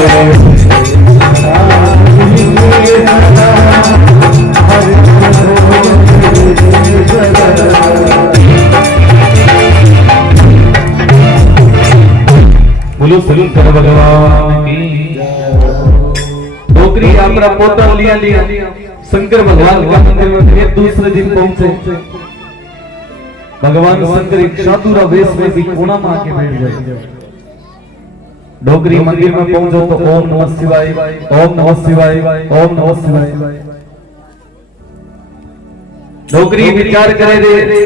बोलो शंकर भगवान की। डोगरी आपरा पोता लिया शंकर भगवान का मंदिर में फिर दूसरे दिन पहुंचे। भगवान शंकर एक साधुरा वेश में भी कोना में आके बैठ गए। डोगरी मंदिर में पहुंचो तो ओम नमः शिवाय, ओम नमः शिवाय, ओम नमः शिवाय। डोगरी विचार करे रे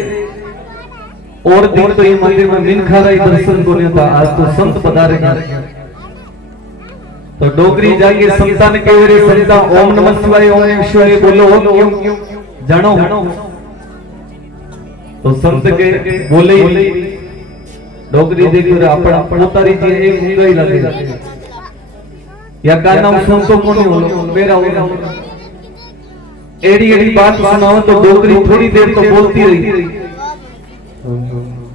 और दिन तो ये मंदिर में दिन खा रही दर्शन को नहीं था, आज तो संत पधारेगा। तो डोगरी जाके संतान के रे संता ओम नमः शिवाय, ओम नमः शिवाय बोलो क्यों जानो। तो संत के बोले डोगरी देखो रे अपना पोतारी जी एक गई लगे या का नाम संतो को नहीं हो मेरा हो एड़ी एड़ी बात सुनाओ तो डोगरी थोड़ी देर तो बोलती रही।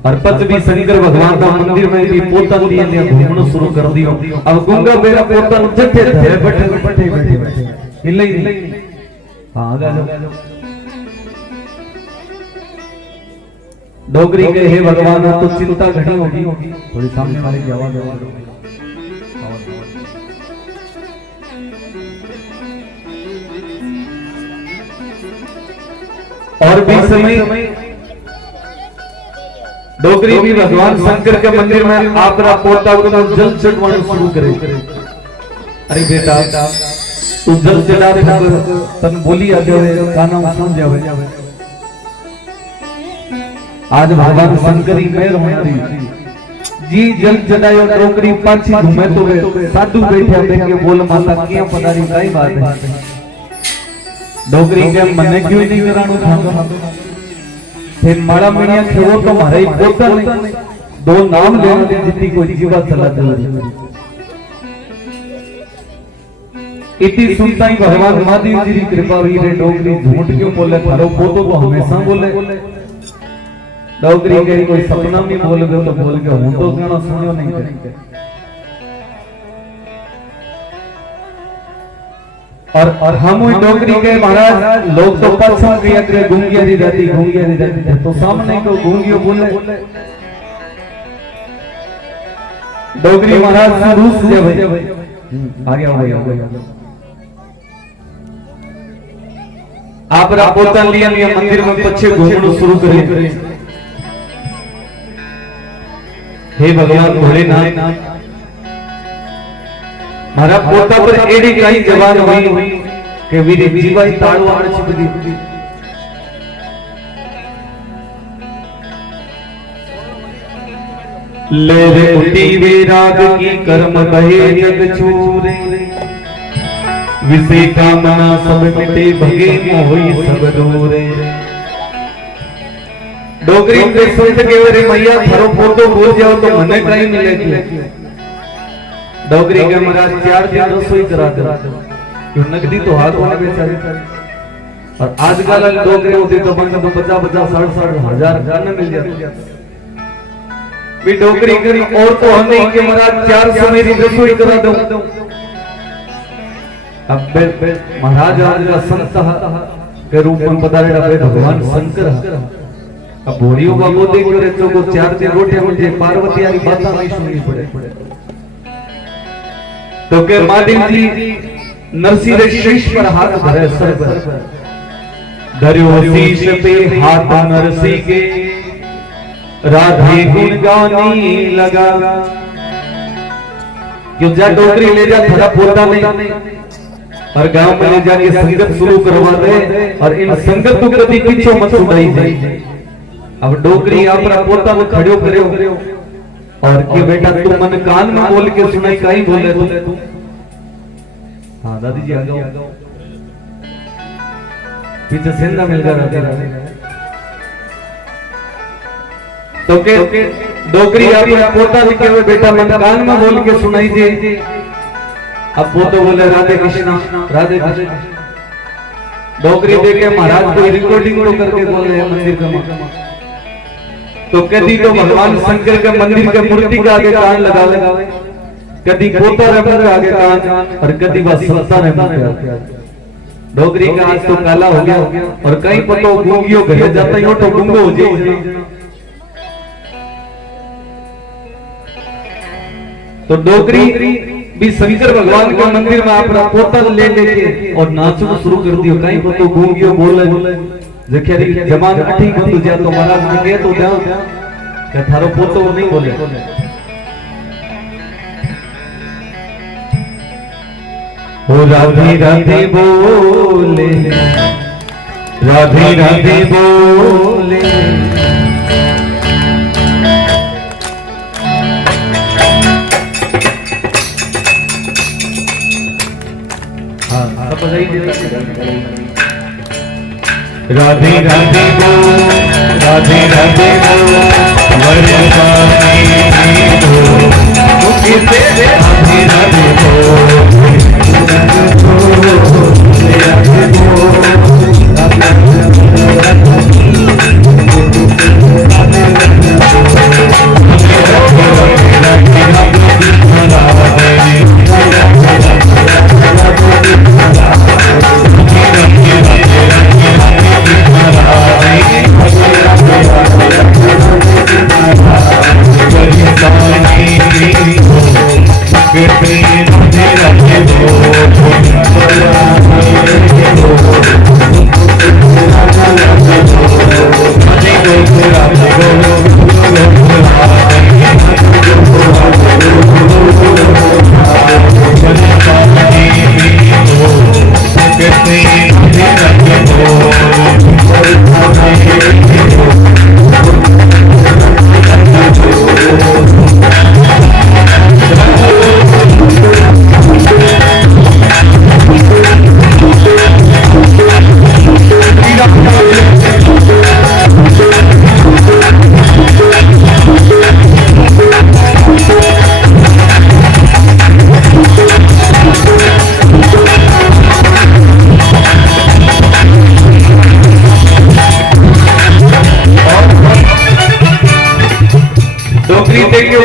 और पच भी शंकर भगवान का मंदिर में भी पोता लिए घूमना शुरू कर दियो। अब गूंगा मेरा पोता जट्टे थे बैठे बैठे बैठे हिले ही नहीं। हां आगा जाओ। डोगरी के हे भगवान तो चिंता घटी होगी, थोड़ी सामने वाले की आवाज और भी समय डोगरी भी भगवान शंकर के मंदिर में आपरा पोता को जल चढ़वाना शुरू करे। अरे बेटा तू जल चढ़ा दे तन बोली आ जावे गाना सुन जावे। आज भगवान शंकर ही मेहर होती जी जल चढ़ायो डोगरी पाछी घूमे तो साधु बैठे देखे बोल माता क्यों पधारी काई बात है। डोगरी के मने क्यों नहीं कराणो था फिर माड़ा मिणिया खेवो तो मारे पोता नहीं दो नाम लेने जितनी कोई जीवा चला दे। इतनी सुनता ही भगवान महादेव जी की कृपा हुई रे डोगरी झूठ क्यों बोले थारो पोतो तो हमेशा बोले। डोगरी के कोई सपना में बोल गए तो बोल गए हूं तो गाना सुनियो नहीं करे। और हम डोगरी के महाराज लोग तो पसंद किया करे गूंगिया दी जाती तो सामने को गूंगियो बोले। डोगरी महाराज से रूस जावे आगे आओ भाई आप पोता लिया मंदिर में पीछे घूमना शुरू करिए। हे भगवान भोलेनाथ मारा पोता पर एडी कई जवान हुई के वीर जीवाई ताळो आड़ छी बदी ले रे उठी वे राग की कर्म कहे जग छूरे विषय कामना सब मिटे भगे मोहि सब दूरे। डोगरी के सुनत के रे मैया थारो पोतो बोल जाओ तो मने कई मिलेगी। डोगरी के महाराज 4 दिन रसोई करा दे क्यों नगदी तो हाथ होने बेचारे। और आजकल डोगरी होती तो बंद 50-50 60-60 हजार गाने मिल जाते भी डोगरी करी और तो हम नहीं के महाराज 4 समय की रसोई करा दो। अब महाराज आज का संत के रूप में पधारेगा भगवान शंकर। अब भोरियों का वो देख करे तो 4 दिन रोटे मुझे पार्वती वाली बात नहीं सुननी पड़े। तो के महादेव जी नरसी रे शीश पर हाथ धरे सर पर धर्यो शीश पे हाथ नरसी के राधे गुण गानी लगा। क्यों जा डोगरी ले जा थोड़ा पोता नहीं और गांव में ले जाके संगत शुरू करवा दे और इन संगत को कभी पीछे मत सुनाई जाए। अब डोगरी आपरा पोता में खड़ो करो और के बेटा तू मन कान में बोल के सुनाई काई बोले तू। हाँ दादी जी आ जाओ पीछे सेंधा मिल गया राधे राधे। तो के डोगरी आपरा पोता भी के बेटा मन कान में बोल के सुनाई दे। अब वो तो बोले राधे कृष्णा राधे कृष्ण। डोगरी देखे महाराज कोई रिकॉर्डिंग तो करके बोले मंदिर का तो कहती तो भगवान शंकर के मंदिर के मूर्ति का आगे कान लगावे कदी पोता रखकर आगे कान और कदी बस सत्ता ने मुझे डोगरी का आज तो काला हो गया और कहीं पतो गूंगियों घर जाता ही हो तो गूंगो हो जाए। तो डोगरी भी शंकर भगवान के मंदिर में अपना पोता ले लेके और नाचना शुरू कर दियो। कहीं पतो गूंगियों बोले जखेरी जमान अठी बंद जा तो महाराज ने कहे तो ध्यान क्या थारो पोतो नहीं बोले। ओ राधे राधे बोले राधे राधे बोले राधे राधे बोल राधे राधे बोल राधे राधे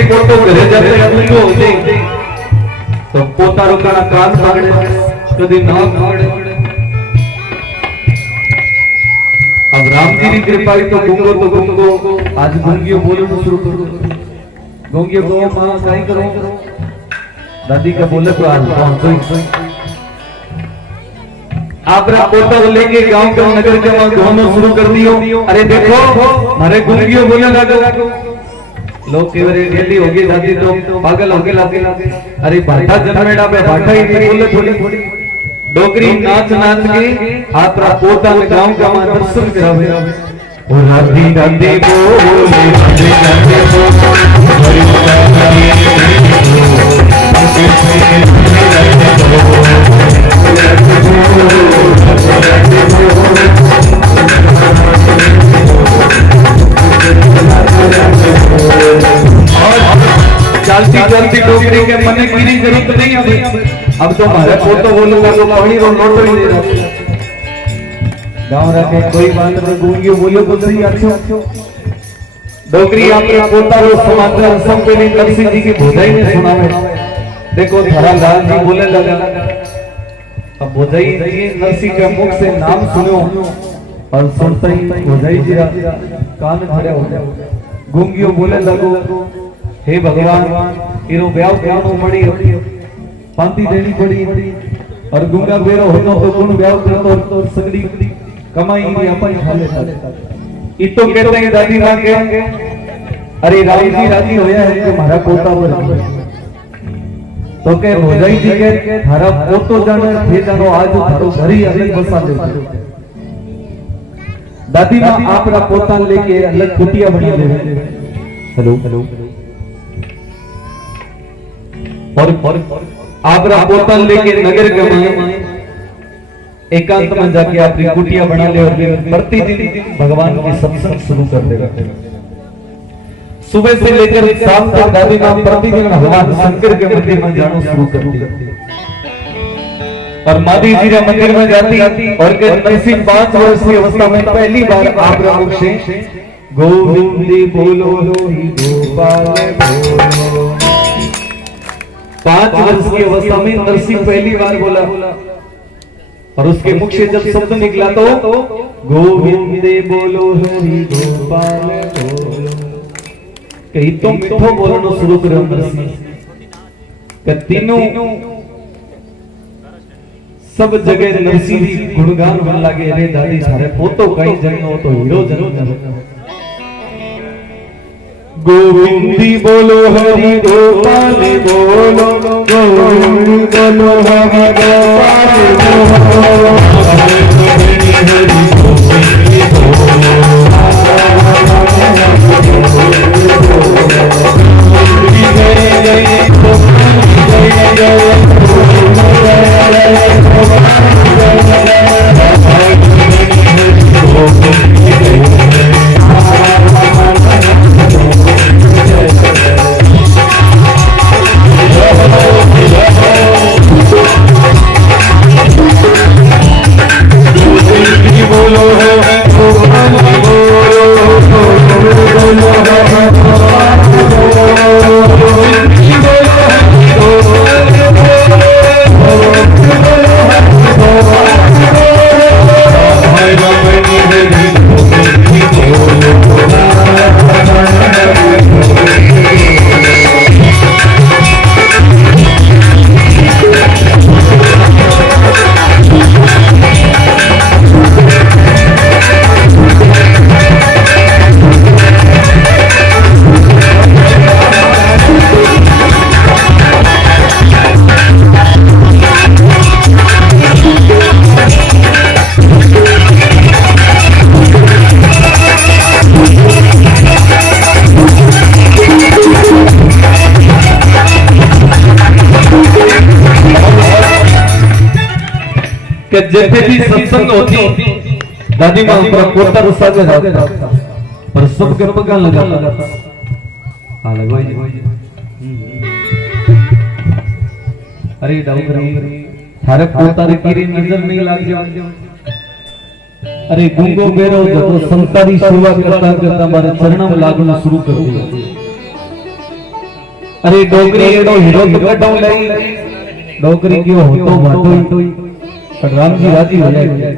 पोतो घरे जाते गूंगो हो जाए तो पोता रोकाना कान पकड़े कदी नाक पकड़े। अब राम जी की कृपा तो गूंगो आज गूंगियों बोलना शुरू कर दो। गूंगियों को मां कहीं करो दादी का बोले तो आज आप पोता लेके गांव के नगर के दोनों शुरू कर दियो। अरे देखो हमारे गूंगियों बोलने लगा लोग के गेली होगी दादी तो पागल होगे लागे। अरे भाटा जन्मेड़ा पे भाटा ही नहीं बोले थोड़ी डोगरी नाच नाच के आपरा पोता ने गांव का मां दर्शन करावे। ओ राधे राधे बोले राधे राधे चलती चलती डोगरी के मन की जरूरत नहीं अब तो हमारे पोतो बोलूंगा तो पानी रो लोटो ही दे रहा गांव रखे कोई बात नहीं गूंगियों बोलो तो सही अच्छो डोगरी आपके पोता रो समाचार सब पहले नरसिंह जी की भोजाई ने सुनावे। देखो थारा लाल जी बोले लगा अब भोजाई जी नरसिंह के मुख से नाम सुनो और सुनते ही भोजाई जी कान भरे हो गए। गूंगियों बोले लगो हे भगवान इरो ब्याह करनो पड़ी पांती देनी पड़ी और गूंगा बेरो होनो तो कौन ब्याह करतो तो सगड़ी कमाई री अपन खा लेता। इतो कहते हैं दादी मां के अरे राम जी राजी होया है कि मारा पोता पर तो के भोजाई जी के थारा पोतो जाने थे जानो आज थारो घर ही अलग बसा दे। दादी मां आपरा पोता लेके अलग कुटिया बना दे। हेलो हेलो और आपरा पोता लेके नगर के एकांत में जाके अपनी कुटिया बना ले और प्रतिदिन भगवान की सत्संग शुरू कर देगा। सुबह से लेकर शाम तक दादी मां प्रतिदिन भगवान शंकर के मंदिर में जाना शुरू करती और मादी जी मंदिर में जाती और किसी 5 वर्ष की अवस्था में पहली बार आपरा मुख से गोविंदी बोलो ही गोपाल बोलो 5 वर्ष की अवस्था में नरसिंह पहली बार बोला और उसके मुख से जब शब्द निकला तो गोविंदे बोलो हरि गोपाल बोलो कहीं तो मीठो बोलना शुरू करो नरसिंह के तीनों सब जगह नरसिंह गुणगान बन लगे रे दादी सारे फोटो कहीं जनो तो हीरो जनो गोविंदी बोलो हरि गोपाल बोलो गोविंद बोलो हरि गोपाल बोलो कि जैसे भी सत्संग होती दादी मां ऊपर कोटा रसा के जाता पर सबके पगा लगाता हां लगवाई अरे डाउरी थारे कोटा रे कीरी नजर नहीं लाग जाए अरे गुंगो बेरो जब संतारी सेवा करता करता हमारे चरणों में लागना शुरू कर दिया अरे डोगरी एडो हीरो कटो लई डोगरी क्यों होतो बातो राम जी राजी हो जाएंगे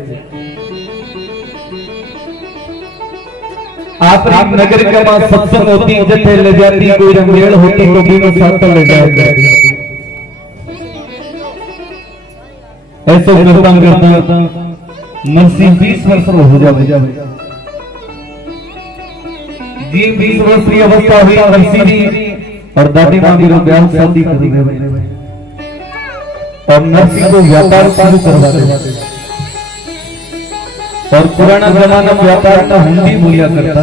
आप नगर के पास सत्संग होती जथे ले जाती कोई रंगेल होती तो भी में साथ ले जाएगा ऐसा करता करता नरसिंह 20 वर्ष हो जाए जी 20 वर्ष की अवस्था हुई नरसिंह जी और दादी मां भी ब्याह शादी कर दी और नरसिंह को व्यापार शुरू करवा दे और पुराना जमाना व्यापार का हुंडी बोलिया करता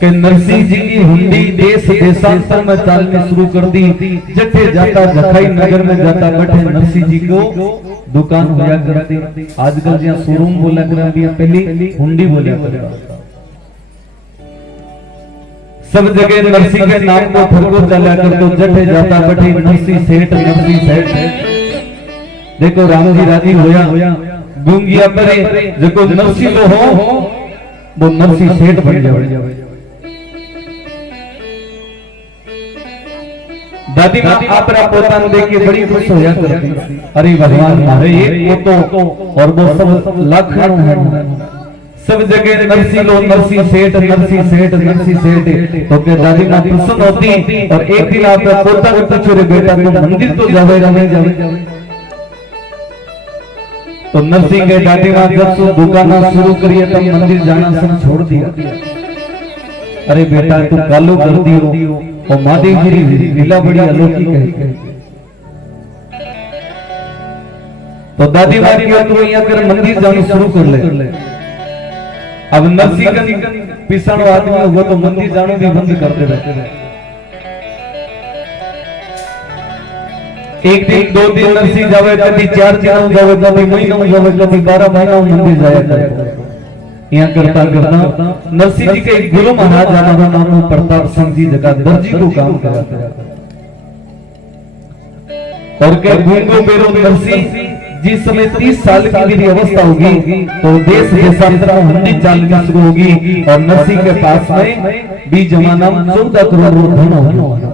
कि नरसिंह जी की हुंडी देश देशांतर में चलनी शुरू कर दी जटे जाता जखाई नगर में जाता बैठे नरसिंह जी को दुकान होया करती आजकल जहाँ शोरूम बोला कर पहली हुंडी बोलिया करता सब जगह नरसिंह के नाम को फरको चला कर तो जटे जाता बैठे नरसिंह सेठ देखो राम जी राजी होया गूंगिया परे देखो नरसिंह लो हो वो नरसिंह सेठ बन जावे दादी मां आपरा पोतान देख के बड़ी खुश होया करती अरे भगवान मारे एक तो और वो सब लाखों है सब जगह नरसिंह लो नरसिंह सेठ तो के दादी मां प्रसन्न होती और एक दिन आप पोता को पूछो रे बेटा तो मंदिर तो जावेगा नहीं जावे तो नरसिंह के दादी मां जब से दुकान शुरू करिए तब मंदिर जाना सब छोड़ दिया अरे बेटा तू कालू कर दियो और महादेव जी लीला बड़ी अलौकिक है तो दादी मां की तू यहां कर मंदिर जाना शुरू कर ले अब नरसिंह का पिसानो आदमी हुआ तो मंदिर जाना भी बंद कर दे एक दिन 2 दिन नरसिंह जावे कभी 4 दिन जावे कभी महीना जावे कभी 12 महीना मंदिर जाया करे यहाँ करता करता नरसिंह जी के एक गुरु महाराज हमारा नाम प्रताप सिंह जी जगह दर्जी को काम कराते और के गूंगो बेरो नरसिंह जिस समय 30 साल की मेरी अवस्था होगी तो देश देशांतर में हुंडी चलनी शुरू होगी और नरसिंह के पास में भी जमाना 14 करोड़ धन होगा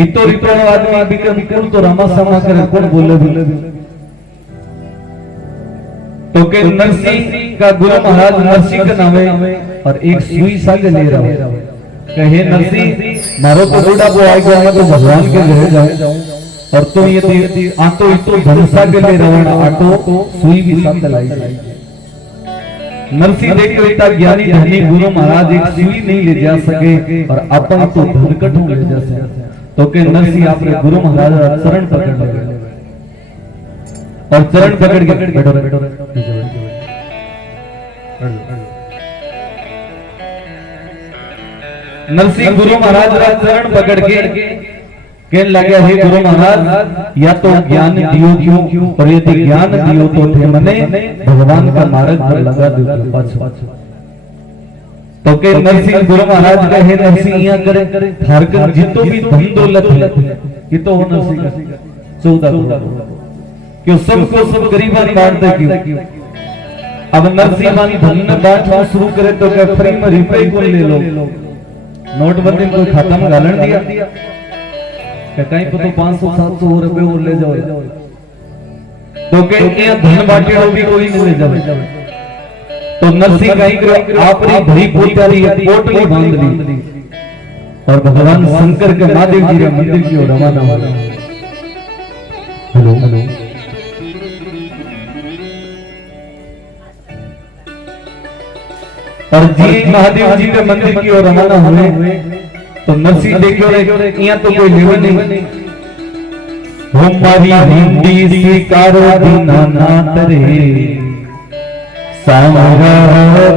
इतो रिपण आदमी बिल्कुल तो रामा सामा करे कौन बोले बोले तो के नरसिंह का गुरु महाराज नरसिंह का नाम है और एक सुई साग ले रहा है कहे नरसिंह मारो तो बूढ़ा वो आ गया मैं तो भगवान के घर जाऊं और तो ये आटो इतो धनसा के ले रहा है आटो सुई भी साथ लाई नरसिंह देखो इतना ज्ञानी धनी गुरु महाराज एक सुई नहीं ले जा सके और अपन तो धनकट ले जा सके तो के नरसिंह आपने गुरु महाराज चरण पकड़ ले और चरण पकड़ के बैठो नरसिंह गुरु महाराज का चरण पकड़ के कहने लगे हे गुरु महाराज या तो ज्ञान दियो क्यों और यदि ज्ञान दियो तो थे मने भगवान का मार्ग पर लगा दो पाछो तो के नरसिंह गुरु महाराज कहे नरसिंह यहाँ करे थारकर जितो भी धन दौलत है ये तो हो नरसिंह 14 क्यों सबको सब गरीबा बांटते क्यों अब नरसिंह मान धन बांटना शुरू करे तो क्या फ्री में रुपए को ले लो नोटबंदी को खाता में गालन दिया क्या कहीं पे तो 500-700 रुपए और ले जाओ तो के यहाँ धन बांटे भी कोई नहीं ले जाओ तो नरसिंह कहीं करो आपने भरी पोटारी पोटली बांध ली और भगवान शंकर के महादेव जी के मंदिर की ओर रवाना हो हेलो और जी महादेव जी के मंदिर की ओर रवाना हुए तो नरसिंह देखो यहाँ तो कोई लेवा नहीं हमारी हिंदी स्वीकारो दीनानाथ रे सामरा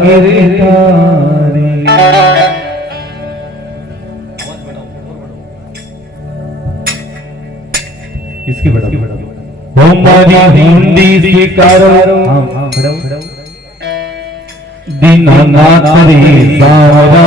गिरधारी इसकी बड़ा हमारी हिंदी स्वीकारो दीनानाथ रे सामरा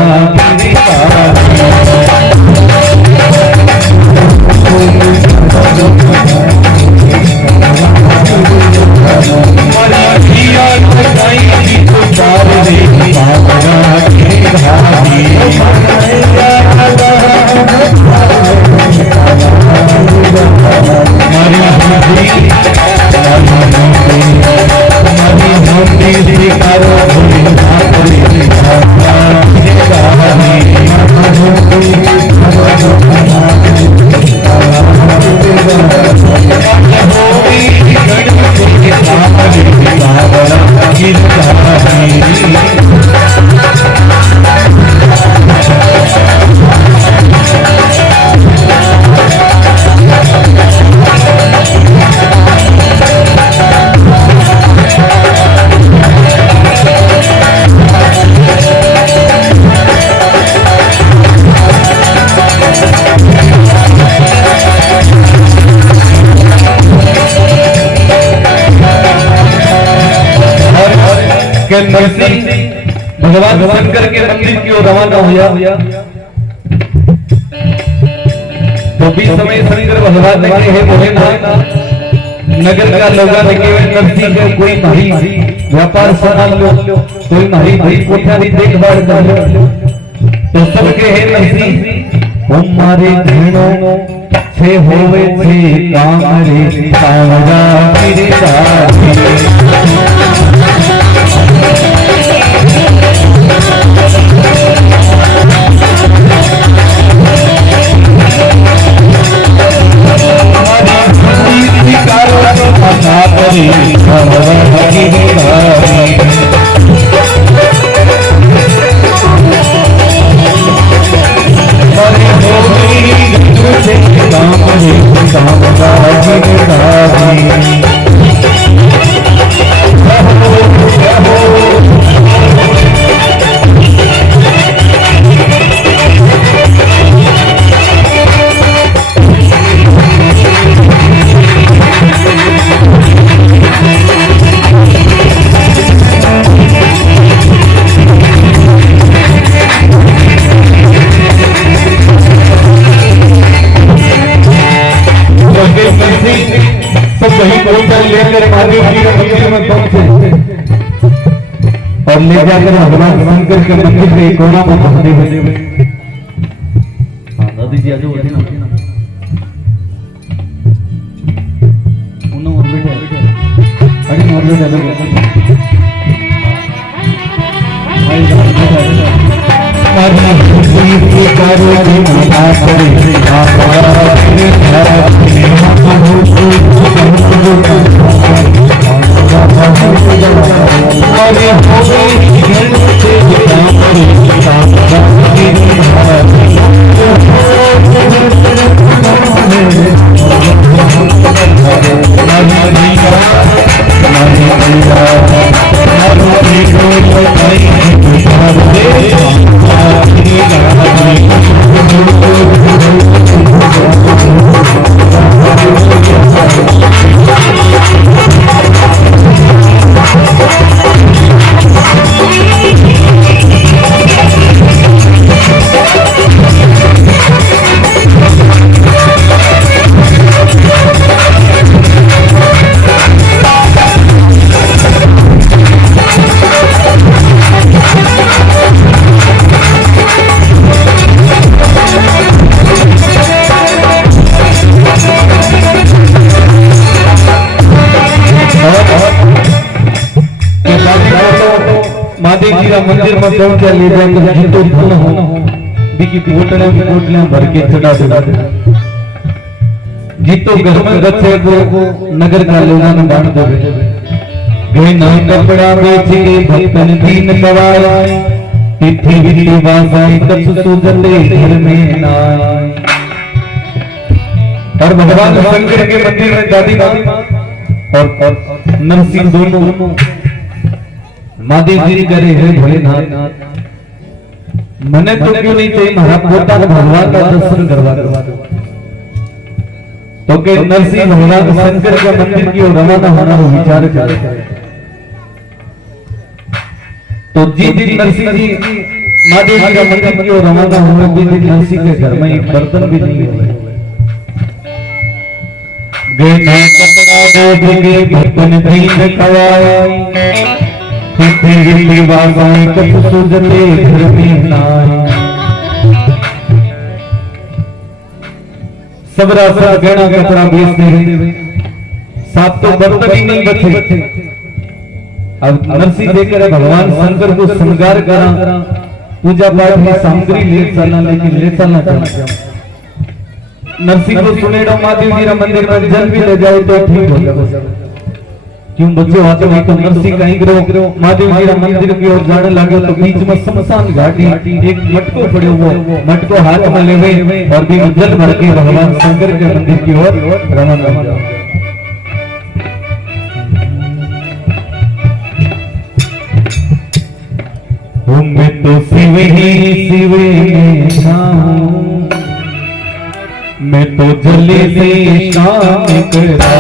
भगवान शंकर के मंदिर की ओर रवाना हुआ तो भी समय शंकर भगवान ने कहे भोलेनाथ नगर का लोगा लगे हुए नरसिंह के कोई भारी व्यापार संभाल लो कोई भारी कोठारी देखभाल कर लो तो सब के हे नरसिंह हमारे घणो छे होवे छे काम रे सावरा गिरधारी और ले जाकर भगवान शंकर के मंदिर में कोना में पहुंचे हुए नदी जी आजू होती ना महादेव जी का मंदिर में पहुंचा ले जाकर जितो धन हो बिकी पोटले भर के चढ़ा दे जितो घर में रखे वो नगर का लोगों ने बांट दे गए ना कपड़ा बेच के भक्तन दीन गवाए तिथि विधि वासाई कछ सुजते घर में ना और भगवान शंकर के मंदिर में दादी और नरसिंह दोनों महादेव जी करे है भोलेनाथ मने तो क्यों नहीं चाहिए महारा पोता भगवान का दर्शन करवा दो तो के नरसिंह भगवान शंकर के मंदिर की ओर रवाना होना हो विचार कर तो जी नरसिंह जी महादेव जी का मंदिर की ओर रवाना होना जी नरसिंह के घर में एक बर्तन भी नहीं होगा गए कपड़ा दो के भक्तन दीन खवाए तिथि वासाई कछ सुजते घर में नाय सबरा सब गहना कपड़ा बेचते हुए साथ तो बर्तन ही नहीं बचे अब नरसिंह देकर भगवान शंकर को श्रृंगार करा पूजा पाठ की सामग्री ले चलना लेकिन ले चलना चाहता नरसिंह को सुनेड़ा महादेव जी का मंदिर में जल भी ले जाओ तो ठीक हो जाएगा क्यों बच्चों आते हुए तो नरसिंह कहीं करो महादेव जी का मंदिर की ओर जाने लगे तो बीच में शमशान घाटी एक मटको पड़े हुए मटको हाथ में ले हुए और भी जल भर के भगवान शंकर के मंदिर की ओर रवाना हो जाओ मैं तो शिव ही शिव मैं तो जले से काम करा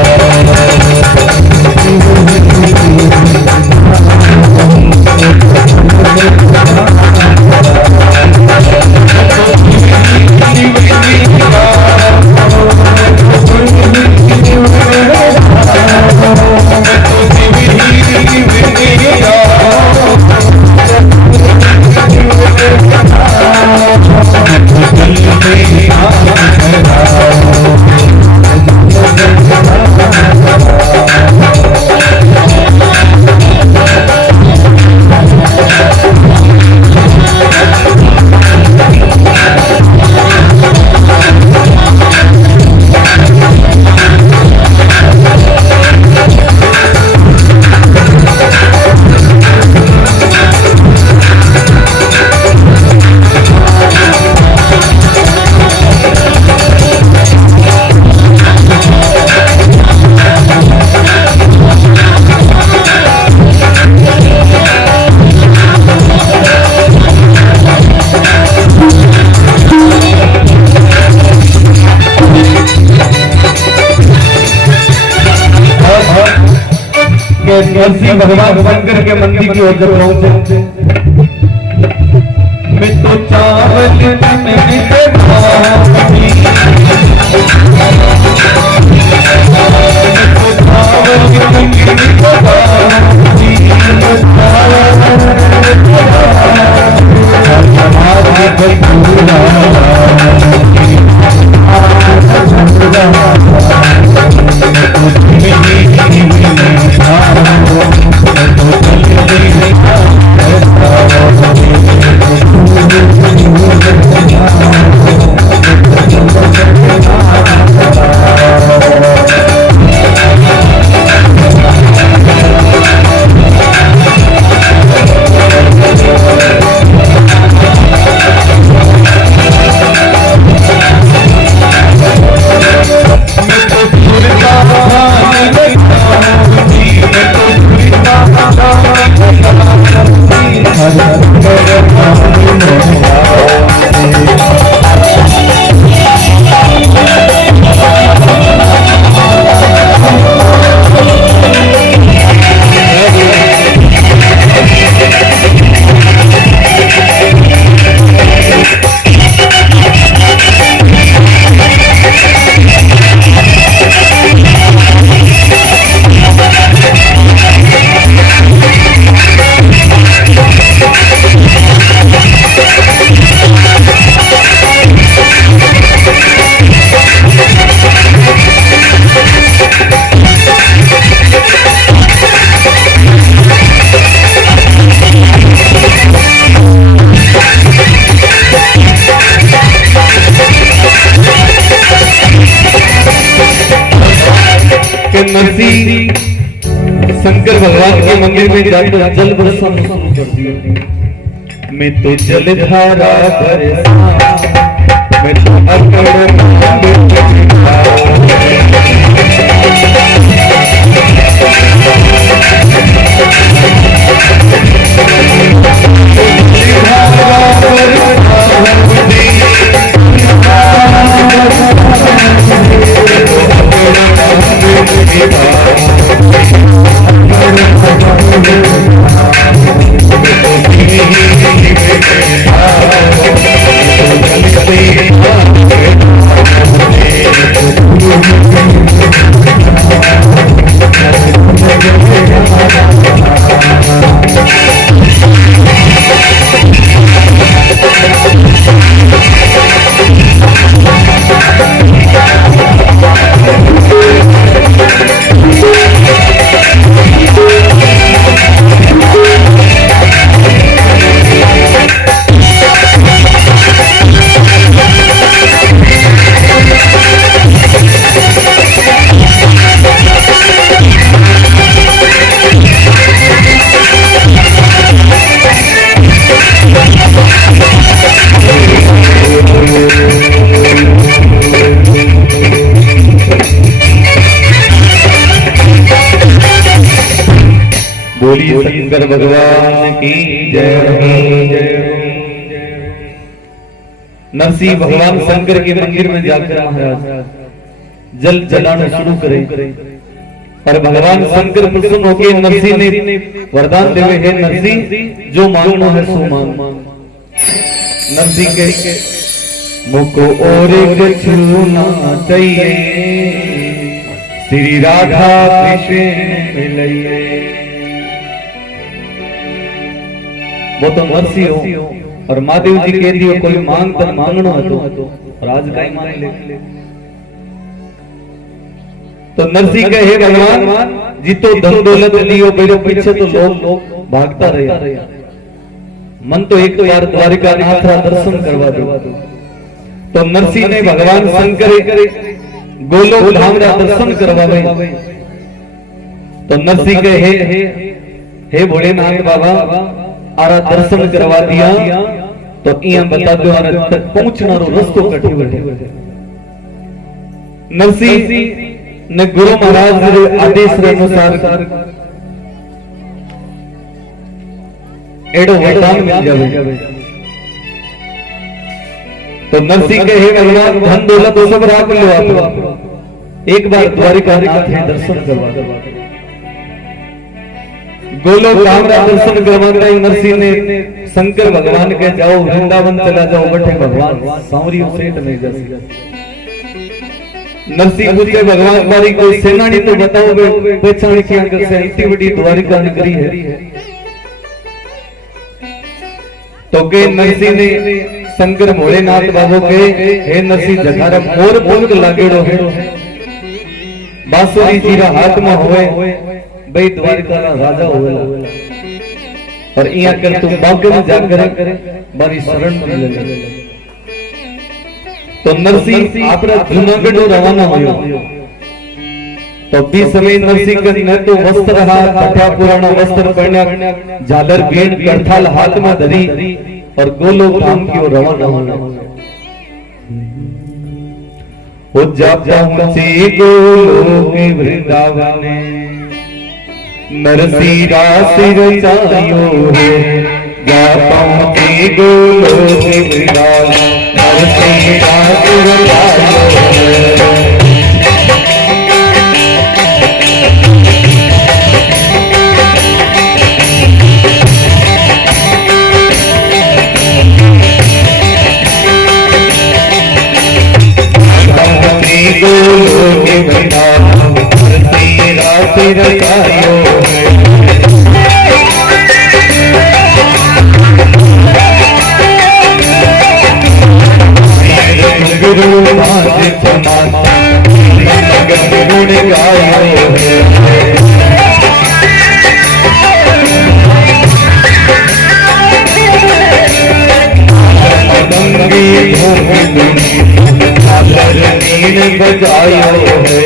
नरसिंह भगवान शंकर के मंदिर की ओर जब पहुंचे मैं तो चावल कि नरसी शंकर भगवान के मंदिर में जाकर जल बरसाना शुरू कर दिया। मैं तो जलधारा बरसा, मैं तो बोली शंकर भगवान की जय। नरसिंह भगवान शंकर के मंदिर में जाकर महाराज जल जलाना शुरू करें और भगवान शंकर प्रसन्न होकर नरसिंह ने वरदान देवे, हे नरसिंह जो मांगना है सो मांग। नरसिंह के मुको और छूना चाहिए, श्री राधा कृष्ण मिलइए। वो तो नरसिंह हो और महादेव जी कह दियो कोई मांग तो मांगनो है तो राज काई मांग ले। तो नरसिंह कहे, हे भगवान जी तो धन दौलत लियो, मेरे पीछे तो लोग भागता रहे, मन तो एक बार द्वारिका नाथ का दर्शन करवा दो। तो नरसिंह ने भगवान शंकर गोलोक धाम का दर्शन करवावे। तो नरसिंह कहे, हे भोलेनाथ बाबा आरा दर्शन करवा दिया तो इया बता दो आरा तक पहुंचना रो रस्तो कटो बैठे। नरसिंह ने गुरु महाराज के आदेश के अनुसार एडो वरदान मिल जावे। तो नरसिंह के, हे भगवान धन दौलत सब राख लो आप, एक बार द्वारिका नाथ के दर्शन करवा दो। गोलोक धाम का दर्शन करवाता ही नरसिंह ने शंकर भगवान के जाओ वृंदावन चला जाओ, बैठे भगवान सांवरी सेठ में जैसे। नरसिंह पूछे, भगवान बारी कोई सेनानी तो बताओ पहचान की अंक से इतनी बड़ी द्वारिका नगरी है। तो के नरसिंह ने शंकर भोलेनाथ बाबू के, हे नरसिंह जगारा मोर भोग लागेड़ो है, बांसुरी जीरा हाथ में होवे, भाई द्वारिका राजा होवेला और इया कर तुम बागे में जाकर बारी शरण में ले। तो नरसिंह आपरा जूनागढ़ रवाना हुयो। तो भी समय नरसिंह का न तो वस्त्र रहा, कठा पुराना वस्त्र पहना, झालर भेंट करथाल हाथ में धरी और गोलोक धाम की ओर रवाना हुआ। वो जाता पहुंचे गोलोक वृंदावन, नरसिंह सिर रचायो है, जा पहुंचे गोलोक वृंदावन, नरसिंह सिर रचायो है। गोलोक वृंदावन, नरसिंह सिर रचायो है। गुरु आज समाता गुण गायो है। गंगी धूम नील बजायो है।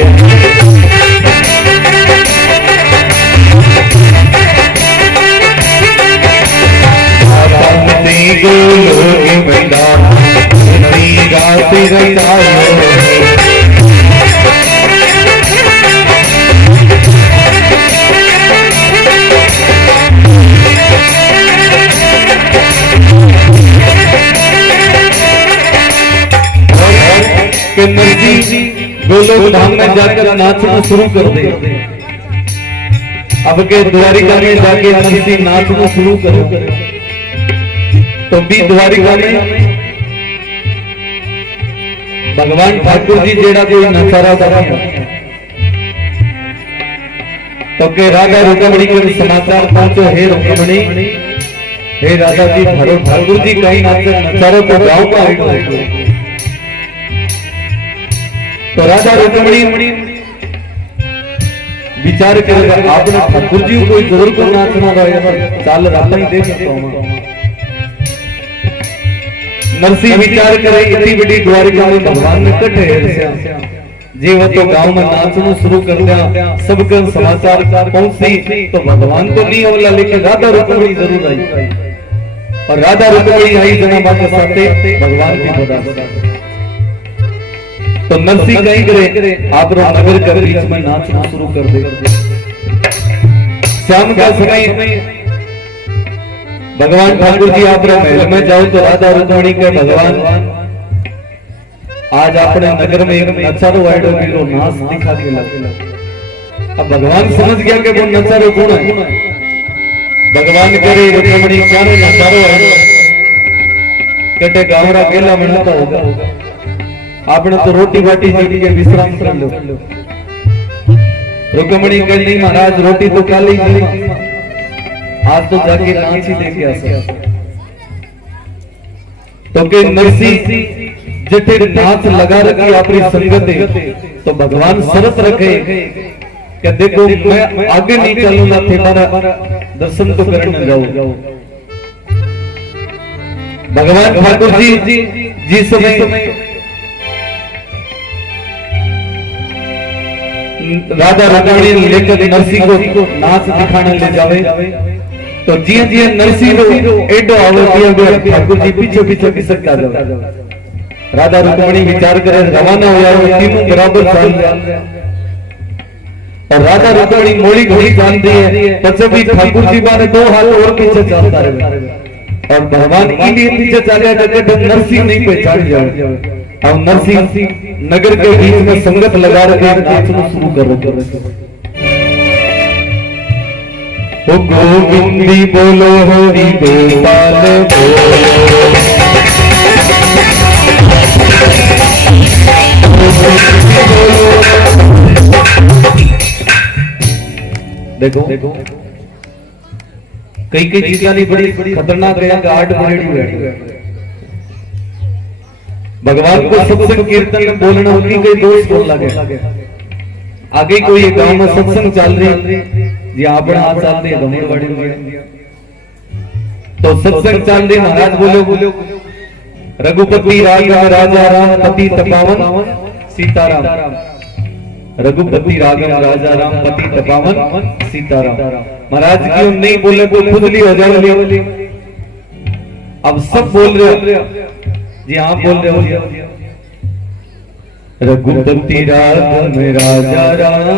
लोग धाम में जाकर नाचना शुरू कर दे। अब के द्वारिका में जाके नरसी नाचना शुरू करो तो भी द्वारिका में भगवान ठाकुर जी जेड़ा कोई नचारा बना तो के राजा रुक्मणी के समाचार पहुंचो, हे रुक्मणी, हे राजा जी, ठाकुर जी कहीं नचारो तो गांव में आए। तो राजा रुक्मणी विचार करेगा, आपने ठाकुर जी कोई जरूर को नाचना रहा, चाल रात ही दे सकता हूं। नरसी विचार करे, इतनी बड़ी द्वारिका में भगवान ने कटे जीव तो गांव में नाचना शुरू कर दिया, सबके समाचार पहुंची तो भगवान तो नहीं होला, लेकिन राधा रुक्मणी जरूर आई। और राधा रुक्मणी आई जनाबा के साथ भगवान की बदा। तो नरसी कहीं करे, आप नगर के बीच में नाचना शुरू कर दे। शाम का समय भगवान ठाकुर जी आप महल में जाओ तो राधा रुक्मणी के भगवान आज अपने नगर में एक नचारो आइडो वीरो नाच दिखा दिया। अब भगवान समझ गया कि वो नचारो कौन है। भगवान करे, रुक्मणी क्या नचारो आइडो कटे गावड़ा केला मिलता होगा, आपने तो रोटी बाटी जीती के विश्राम कर लो। रुक्मणी कह, नहीं महाराज, रोटी तो क्या ली, आज तो जाके नाच ही लेके आ सकते। तो के नरसी जिथे नाच लगा रखी अपनी संगत तो भगवान शरत रखे कि देखो मैं आगे नहीं चलूंगा, तुम्हारा दर्शन तो करने जाओ। भगवान ठाकुर जी जिस समय राधा रुक्मणी लेकर नरसी को नाच दिखाने ले जावे तो जिया जिया नरसी एडो आवे ठाकुर जी पीछे पीछे खिसकता जावे। राधा रुक्मणी विचार करे, रवाना हो जाए, तीनों बराबर चाल रहे। और राधा रुक्मणी मोड़ी घोड़ी जान दी है, तब भी ठाकुर जी मारे दो हाथ और पीछे चलता रहे। और भगवान इन्हीं पीछे चले जाते नरसी नहीं पहचान जाए। अब नरसी नगर के बीच में संगत लगा रखे नाचना शुरू कर रहे। ओ गोविंदी बोलो, हरि गोपाल बोलो, देखो कई चीजें बड़ी खतरनाक है, गार्ड बड़ी भगवान को सत्संग कीर्तन में बोलना उनकी कोई दोष बोल लगे। आगे कोई गांव में सत्संग चल रही जी, आप चल रही है तो सत्संग चल रही, महाराज बोलो रघुपति राघव राजा राम पति तपावन सीताराम। रघुपति राघव राजा राम पति तपावन सीताराम। महाराज क्यों नहीं बोले, खुजली हो जाए। अब सब बोल रहे हो जी, आप बोल रहे हो रघुपति राघव राजा राम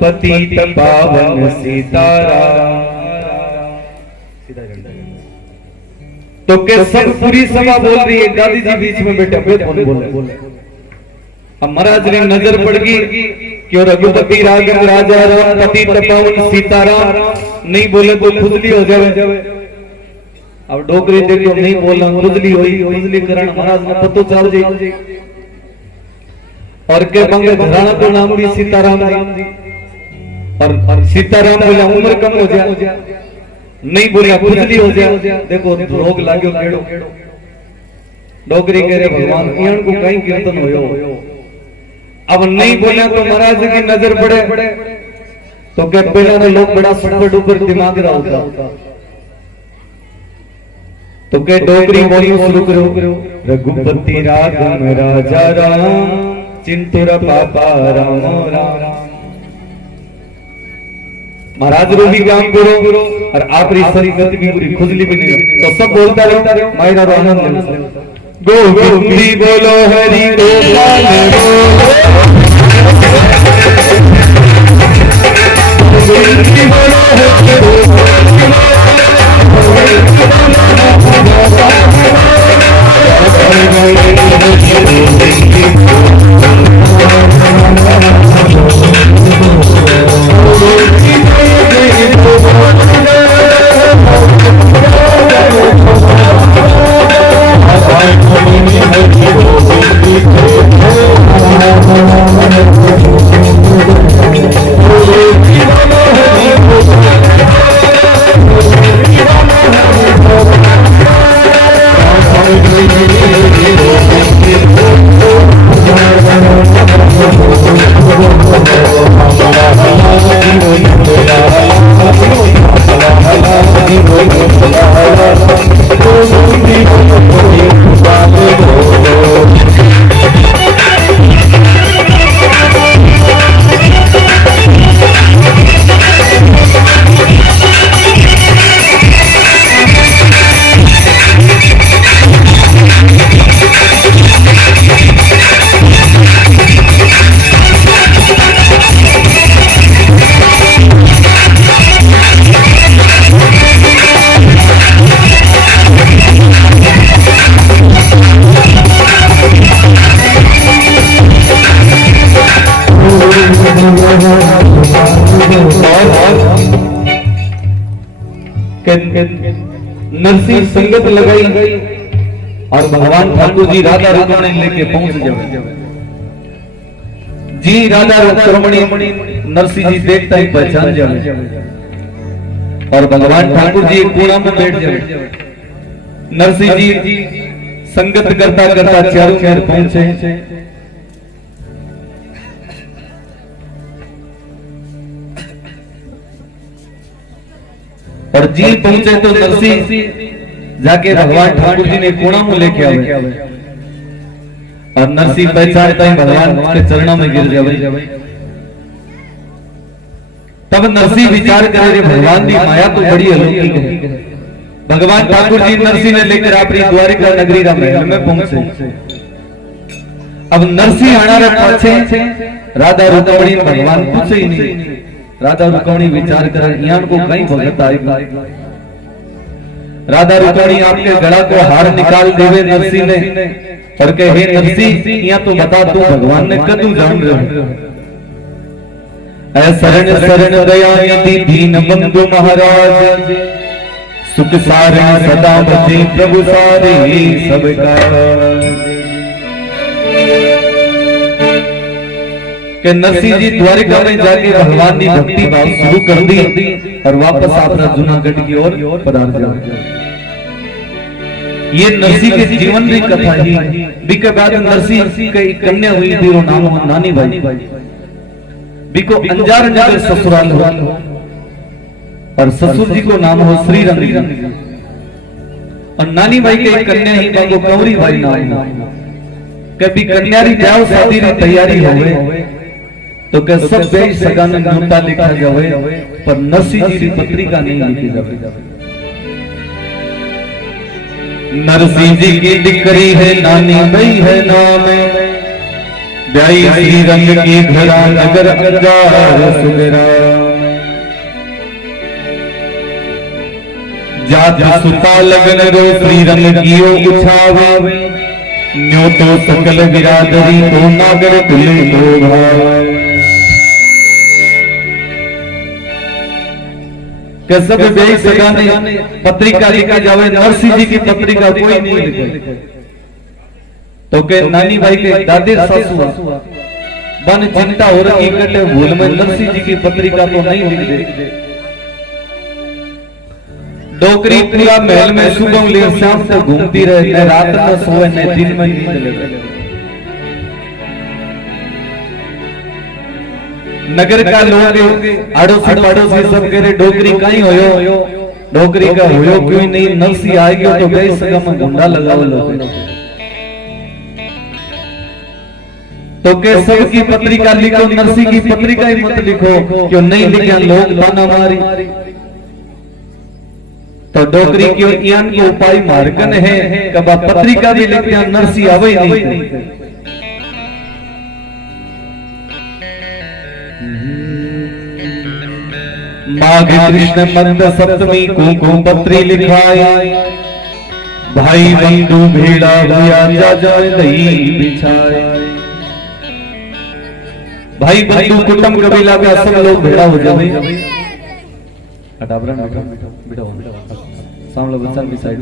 पति तपावन सीताराम। तो के सब पूरी सभा बोल रही है, दादी जी बीच में बैठे बोले। अब महाराज ने नजर पड़ गई कि रघुपति राघव राजा राम पति तपावन सीताराम नहीं बोले तो खुजली हो जाए। अब डोगरी देखो नहीं बोलना, खुजली हुई, खुजली करण महाराज ने पतो चल जाए। और के बंगे घराना को नाम भी सीताराम जी, और सीताराम बोला उम्र कम हो जाए, नहीं बोलिया खुजली हो जाए। देखो रोग लागो केड़ो। डोगरी कह रहे भगवान इयान को कहीं कीर्तन होयो। अब नहीं बोले तो महाराज की नजर पड़े तो क्या पहले लोग बड़ा सुपर डुपर दिमाग रहा होता। तो क्या डोगरी बोली शुरू करो, रघुपति राघव राजा राम चिंतुर पापा राम राम। महाराज रो भी काम करो और आपरी शरीकत भी पूरी खुजली भी नहीं। तो सब बोलता रहो, मायरा रो आनंद ले। गोविंदी बोलो, हरि गोपाल गोविंदी बोलो, हरि गोपाल नरसिंह संगत लगाई और भगवान ठाकुर जी राधा रुक्मणी लेके पहुंच जाए। जी राधा रुक्मणी नरसिंह जी देखता ही पहचान जाए और भगवान ठाकुर जी एक कोना में बैठ जाए। नरसिंह जी संगत करता करता चारों ओर पहुंचे और जी पहुंचे तो नरसिंह जाके भगवान ठाकुर जी ने कोना में लेके आवे और नरसिंह पहचानता ही भगवान के चरणों में गिर जावे। तब नरसिंह विचार करे रे भगवान की माया तो बड़ी अलौकिक है। भगवान ठाकुर जी नरसिंह ने लेकर अपनी द्वारिका नगरी रा महल में पहुंचे। अब नरसिंह आना रे पाछे राधा रुक्मणी भगवान पूछे ही नहीं। राधा रुक्मणी विचार कर यान को कहीं भगत आई। राधा रुक्मणी आपके गला को हार निकाल देवे नरसिंह ने और कहे हे नरसिंह यहाँ तो बता तू भगवान ने कदू जान रहे ऐ शरण शरण दया निधि दीन बंधु महाराज सुख सारे सदा बचे प्रभु सारे सबका कि नरसिंह जी द्वारिका में जाके भगवान की भक्ति भाव शुरू कर दी और वापस आपरा जूनागढ़ की ओर पधार जाए। ये नरसिंह के जीवन की कथा ही बिके बाद नरसिंह की कन्या हुई थी वो नाम नानी भाई बिको अंजार नगर ससुराल हो और ससुर जी को नाम हो श्री रंग और नानी भाई के कन्या ही बागो कौरी भाई नाम कभी कन्यारी जाओ शादी की तैयारी होवे तो क्या सब बेच सगान नोटा लिखा जावे पर नरसिंह जी की पत्रिका नहीं लिखी जावे। नरसिंह जी की दिकरी है नानी भाई है नाम ब्याई श्री रंग की घरा नगर अंजार सुमेरा जात सुता लगन रो श्री रंग कियो उछावे न्यो तो सकल बिरादरी तो नागर खुले तो भाई के सब बेई सगाने पत्रिका लिखा जावे नरसिंह जी की पत्रिका कोई नहीं लिखे तो के नानी भाई के दादी सासू बन चिंता हो रही कटे भूल में नरसिंह जी की पत्रिका तो नहीं लिख दे। डोकरी पूरा महल में सुबह लेर शाम तक घूमती रहे न रात में सोए न दिन में नींद लगे। नगर का लोग आड़ोसी पड़ोसी सब कह रहे डोकरी कहीं होयो डोकरी का होयो क्यों नहीं नरसिंह आएगा तो गई सगम गुंडा लगाओ लोग तो के सब की पत्रिका लिखो नरसिंह की पत्रिका ही मत लिखो क्यों नहीं लिखा लोग ताना मारी तो डोकरी क्यों यान की उपाय मार्गन है कब पत्रिका भी लिखते नरसिंह आवे नहीं। माघ कृष्ण मंद सप्तमी को पत्री लिखाई भाई बंधु भेड़ा हुआ जा जाए दही बिछाए। भाई बंधु कुटुंब कबीला का सब लोग भेड़ा हो जाए सामने बच्चा भी साइड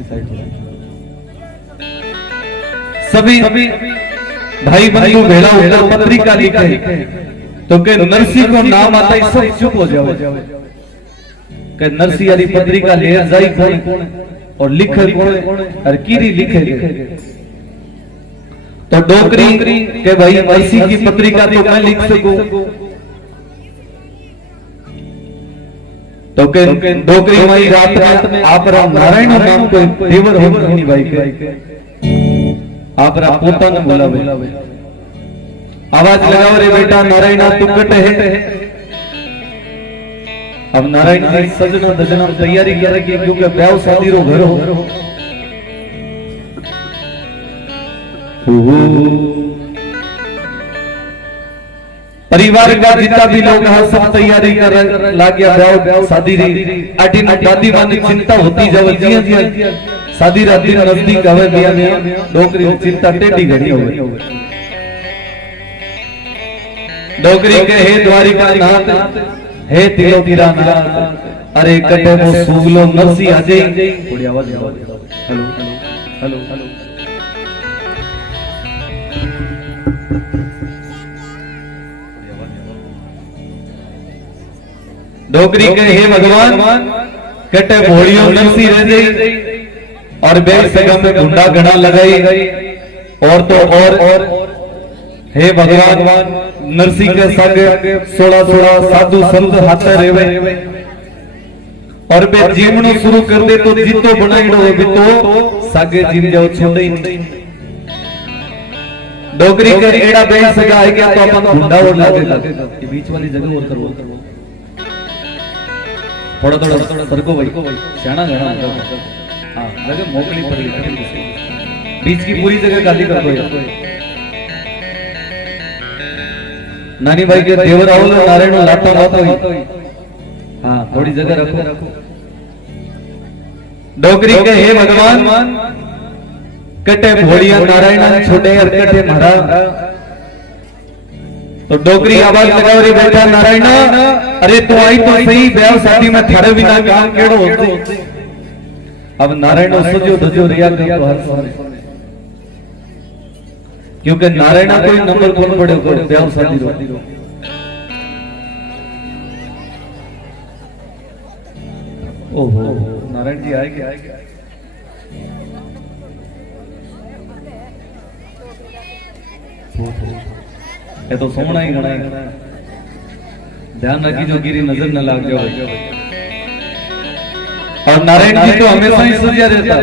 सभी भाई बंधु भेड़ा होकर पत्रिका लिखे तो के नरसिंह को नाम आता है सब चुप हो जाओ के नरसिंह वाली पत्रिका ले जाई कौन और लिखे कौन और कीरी लिखे तो डोकरी के भाई नरसिंह की पत्रिका तो मैं लिख सकूं तो के डोकरी माई रात में आप नारायण नाम को देवर हो नहीं भाई के आप पोता ने बोलावे आवाज लगाओ रे बेटा नारायण तू कट है। अब नारायण जी सजना दजना तैयारी कर रखी क्योंकि ब्याह शादी रो घर हो परिवार का जितना भी लोग है सब तैयारी कर लाग गया ब्याह शादी री आटी दादी मानी चिंता होती जावे जिया जिया शादी रात दिन नजदीक आवे दिया में डोकरी चिंता टेढ़ी घड़ी हो गई डोकरी के हे द्वारिका नाथ, हे तिलोकीरा नाथ, अरे कटे वो सूगलो नरसी आजे। थोड़ी आवाज हेलो हेलो हेलो। डोकरी के हे भगवान, कटे भोड़ियों नरसी रह गई और बेल सगम में गुंडा गणा लगाई। और तो और हे भगवान, नरसी के संग 16 साधु संत हाथ रेवे और बे जीवनो शुरू कर दे तो जीतो बनाईडो है तो सागे जीव जाओ छोड़े ही नहीं। डोगरी के एड़ा बेल सगा है क्या तो अपन गुंडा और लागेगा। ये बीच वाली जगह और करो, थोड़ा सरको भाई, सियाना जाना। हां जगह मोकली पड़ी, बीच की पूरी जगह खाली कर दो। नानी भाई के देवर आओ नारायण लातो लातो। हाँ थोड़ी जगह रखो। डोगरी के हे भगवान, कटे भोड़िया नारायण छोटे और कटे मरा। तो डोगरी आवाज लगाओ रे बेटा नारायण, अरे तू आई तो सही, ब्याह शादी में थारे बिना काम केड़ो होते। अब नारायण सजो धजो रिया के हर समय, क्योंकि नारायण कोई नंबर कौन पड़े को ब्याह शादी रो। ओहो नारायण जी आएंगे। ये तो सोना ही गणा है, ध्यान रखी जो गिरी नजर न लाग जाओ। और नारायण जी तो हमेशा ही सजा रहता,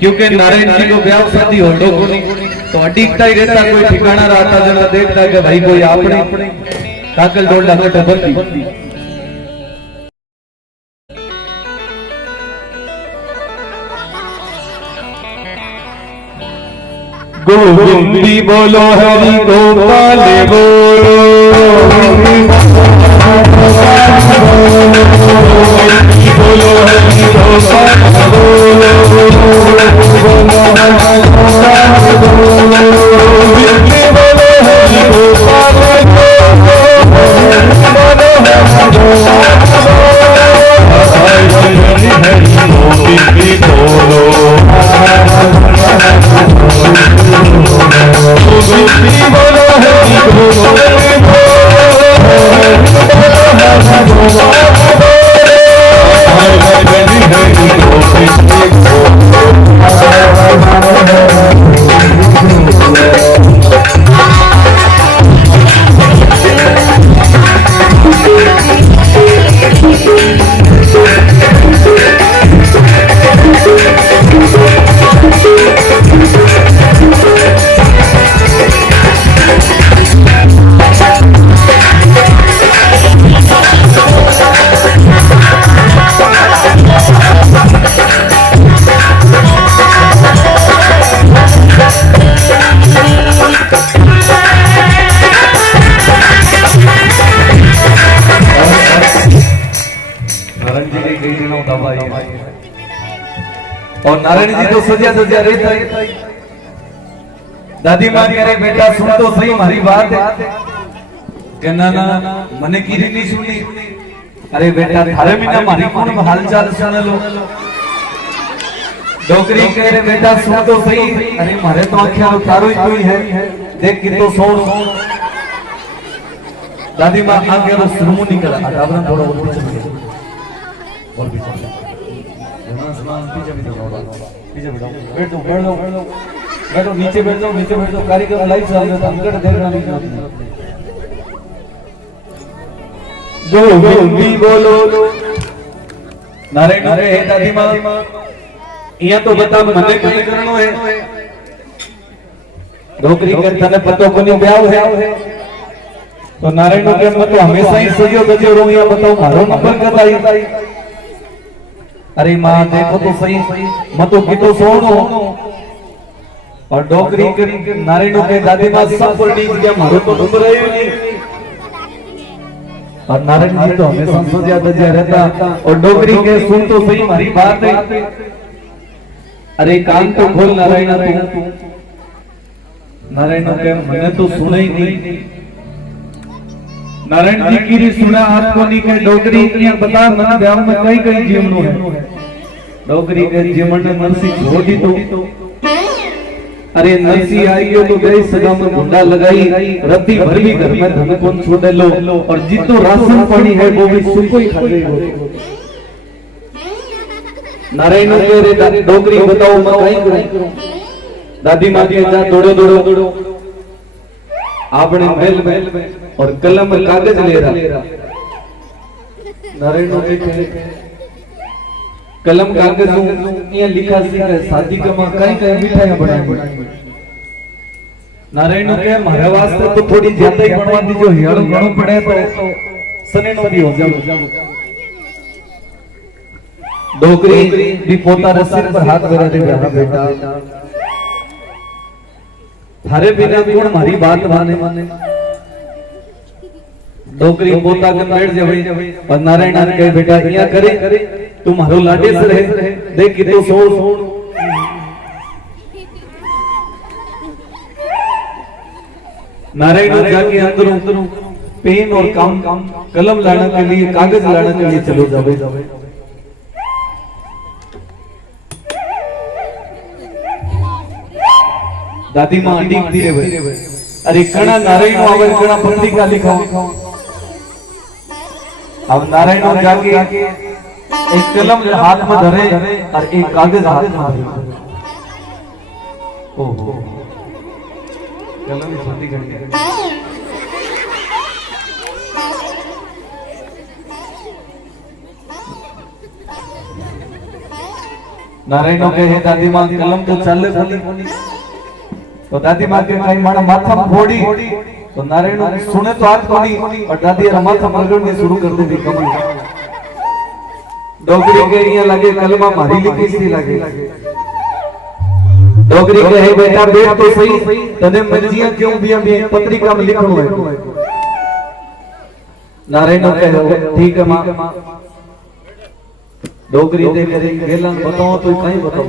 क्योंकि नारायण जी को ब्याह शादी हो तो अडिगता ही रहता, कोई ठिकाना रहता जना देखता कि भाई कोई आपने काकल डोल लगा बंदी। गोविंदी बोलो हरि गोपाल बोलो, बोलो हरि गोपाल बोलो, और नारायण जी तो सजा सजा रहता है। दादी मां कह रहे बेटा सुन तो सही हमारी बात है। ना मने की नहीं सुनी। अरे बेटा थारे महीना हमारी कौन हाल चाल सुन लो। डोकरी कह रहे बेटा सुन तो सही। अरे मारे तो आख्या तारो ही है, देख कि तो सोन। दादी मां आगे तो शुरू नहीं करा, आटावरण थोड़ा और पीछे और पीछे बैठ जाओ बैठो नीचे बैठ जाओ कार्यक्रम लाइव चल रहा है, अंदर देखना नहीं चाहते। गोविंदी बोलो नारायण रे हे दादी मां इया तो बता मने कई करनो है। डोकरी के तने पतो कोनी ब्याह है तो नारायण के मत हमेशा ही सजो गजो रो या बताओ मारो नंबर बताई। अरे मां देखो तो सही मतो कितो सोनो। और डोकरी के नारायण के दादी मां सब पर नीच गया मारो तो नंबर है नहीं। और नारायण जी तो हमेशा सजा दजा रहता। और डोकरी के सुन तो सही हमारी बात है। अरे कान तो खोल नारायण तू। नारायण के मैंने तो सुना ही नहीं। नारायण जी की री सुना आपको नहीं के डोगरी इतनी बता मन ब्याह में कई कई जीवनो है। डोगरी के जीवन ने नरसी छोड़ दी तो अरे नरसी आई हो तो गई सगा में गुंडा लगाई रत्ती भर भी घर में धन कौन छोड़े लो और जितो राशन पानी है वो भी सुको ही खा गई हो। नारायण के रे डोगरी बताओ मैं कहीं करूं। दादी मां के जा दौड़ो दौड़ो आपने महल में और कलम कागज ले रहा। नारायण के कहे कलम कागज ये लिखा सी है शादी का मां कहीं कहीं मिठाइयां बनाई। नारायण के मारे वास्ते तो थोड़ी ज्यादा ही बनवा दी जो हियाड़ो घणो पड़े तो सने नो भी हो जाए। डोगरी भी पोता रस्सी पर हाथ धरा दे रहा बेटा थारे बिना कौन मारी बात माने। डोगरी पोता के बैठ जावे और नारायण ने कहे बेटा इया करे तू मारो लाडे से रहे देख कितो सोण। नारायण जाके अंदरों पेन और काम कलम लाने के लिए कागज लाने के लिए चलो जावे। दादी मां अडीक दी रे अरे कणा नारायण आवे कणा पत्रिका लिखाओ। अब नारायण जाके एक कलम हाथ में धरे और एक कागज हाथ में धरे। ओहो कलम छोटी कर दिया। नारायण कहे दादी मां कलम तो चले बोली तो दादी मां के कहीं मारा माथा फोड़ी तो नारायण सुने तो आज कोनी और दादी रा माथा मरगड़ने शुरू कर दी कमल। डोगरी के ये लगे कलमा मारी लिखी सी लगे। डोगरी कहे बेटा बैठ तो सही तने मर्जियां क्यों भी पत्रिका में लिखो है। नारायण कहे ठीक है मां डोगरी दे करे गेलन बताओ तो कहीं बताओ।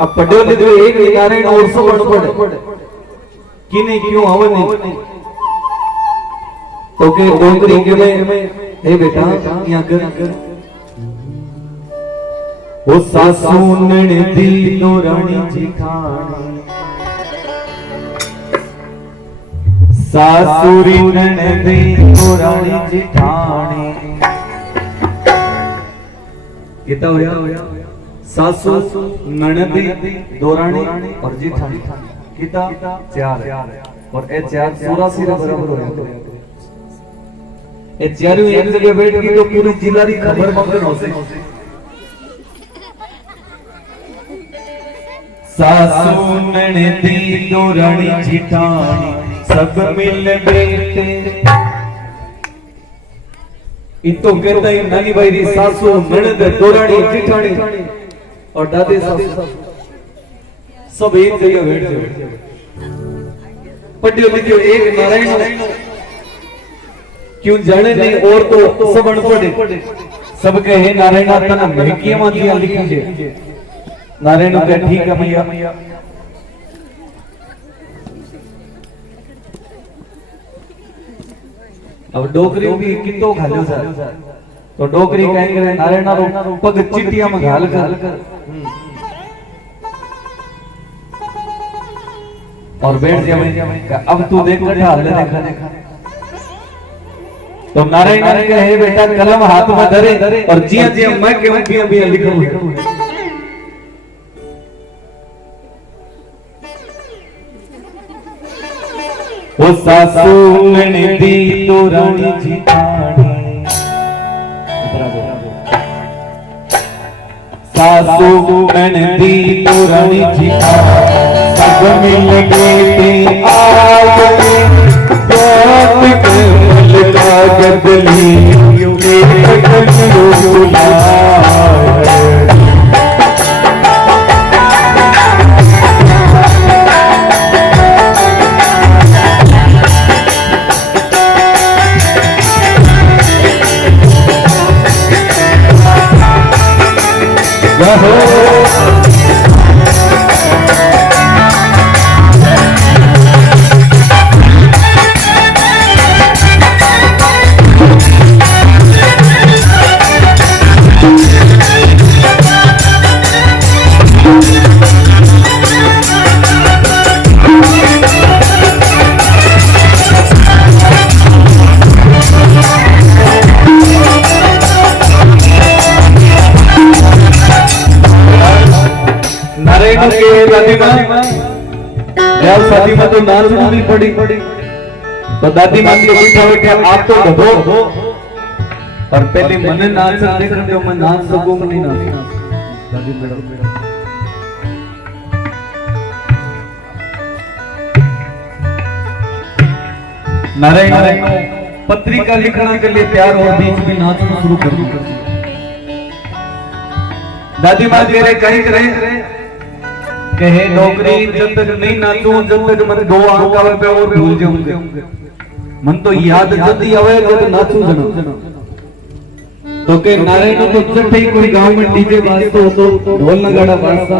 अब पढ़ो लिखो एक नारायण और सो पढ़ कि नहीं क्यों आवे नहीं तो के डोगरी के में हे बेटा यहां कर वो सासू नणदी नोरानी जिठानी सासुरी नणदी नोरानी जिठानी कितना होया सासू नणदी दोरानी और जिठानी कितना 4 और ए 4 84 बराबर होया। ए चारों एक जगह बैठ गई तो पूरी जिला की खबर मंगन हो से। सासू नणदी दोरानी जिठानी सब मिल बैठे इतो कहता ही नानी भाई री सासू नणद दोरानी जिठानी और दादी सासू सब एक जगह बैठ जाए। पढ़ियो लिखियो एक नारायण क्यों जाने नहीं और तो सब अनपढ़ सब कहे नारायण तना महकिया मां लिखी जे। नारायण कहे ठीक है भैया अब डोकरी भी कितो खालो जा तो डोकरी कहेंगे नारायण रो पग चिटिया में घाल कर और बैठ जावे अब तू देख कर हाल देखा। तो नारायण कहे बेटा कलम हाथ में धरे और जिया जिया मैं क्यों भी लिखूं। वो सासू नणदी दोरानी जिठानी सासू नणदी दोरानी जिठानी सब मिल गए आए बात कल कागज ली दादी माँ ब्याह शादी में तो नाचना भी पड़ी, तो दादी माँ के बैठा बैठे आप तो ढबो और पहले मने नाच देख जो मैं नाच सकूं नहीं नाच दादी मैडम नारायण पत्रिका लिखना के लिए तैयार और बीच में नाचना शुरू कर दी। दादी माँ कह रहे कहीं करे कहे नौकरी जब तक नहीं नाचूं जब तक मैं दो आंख आवे पे और भूल जाऊंगा, मन तो याद जल्दी आवे तो नाचूं जना। तो के नारायण तो जब ही कोई गांव में डीजे बाजतो तो ढोल नगाड़ा बाजता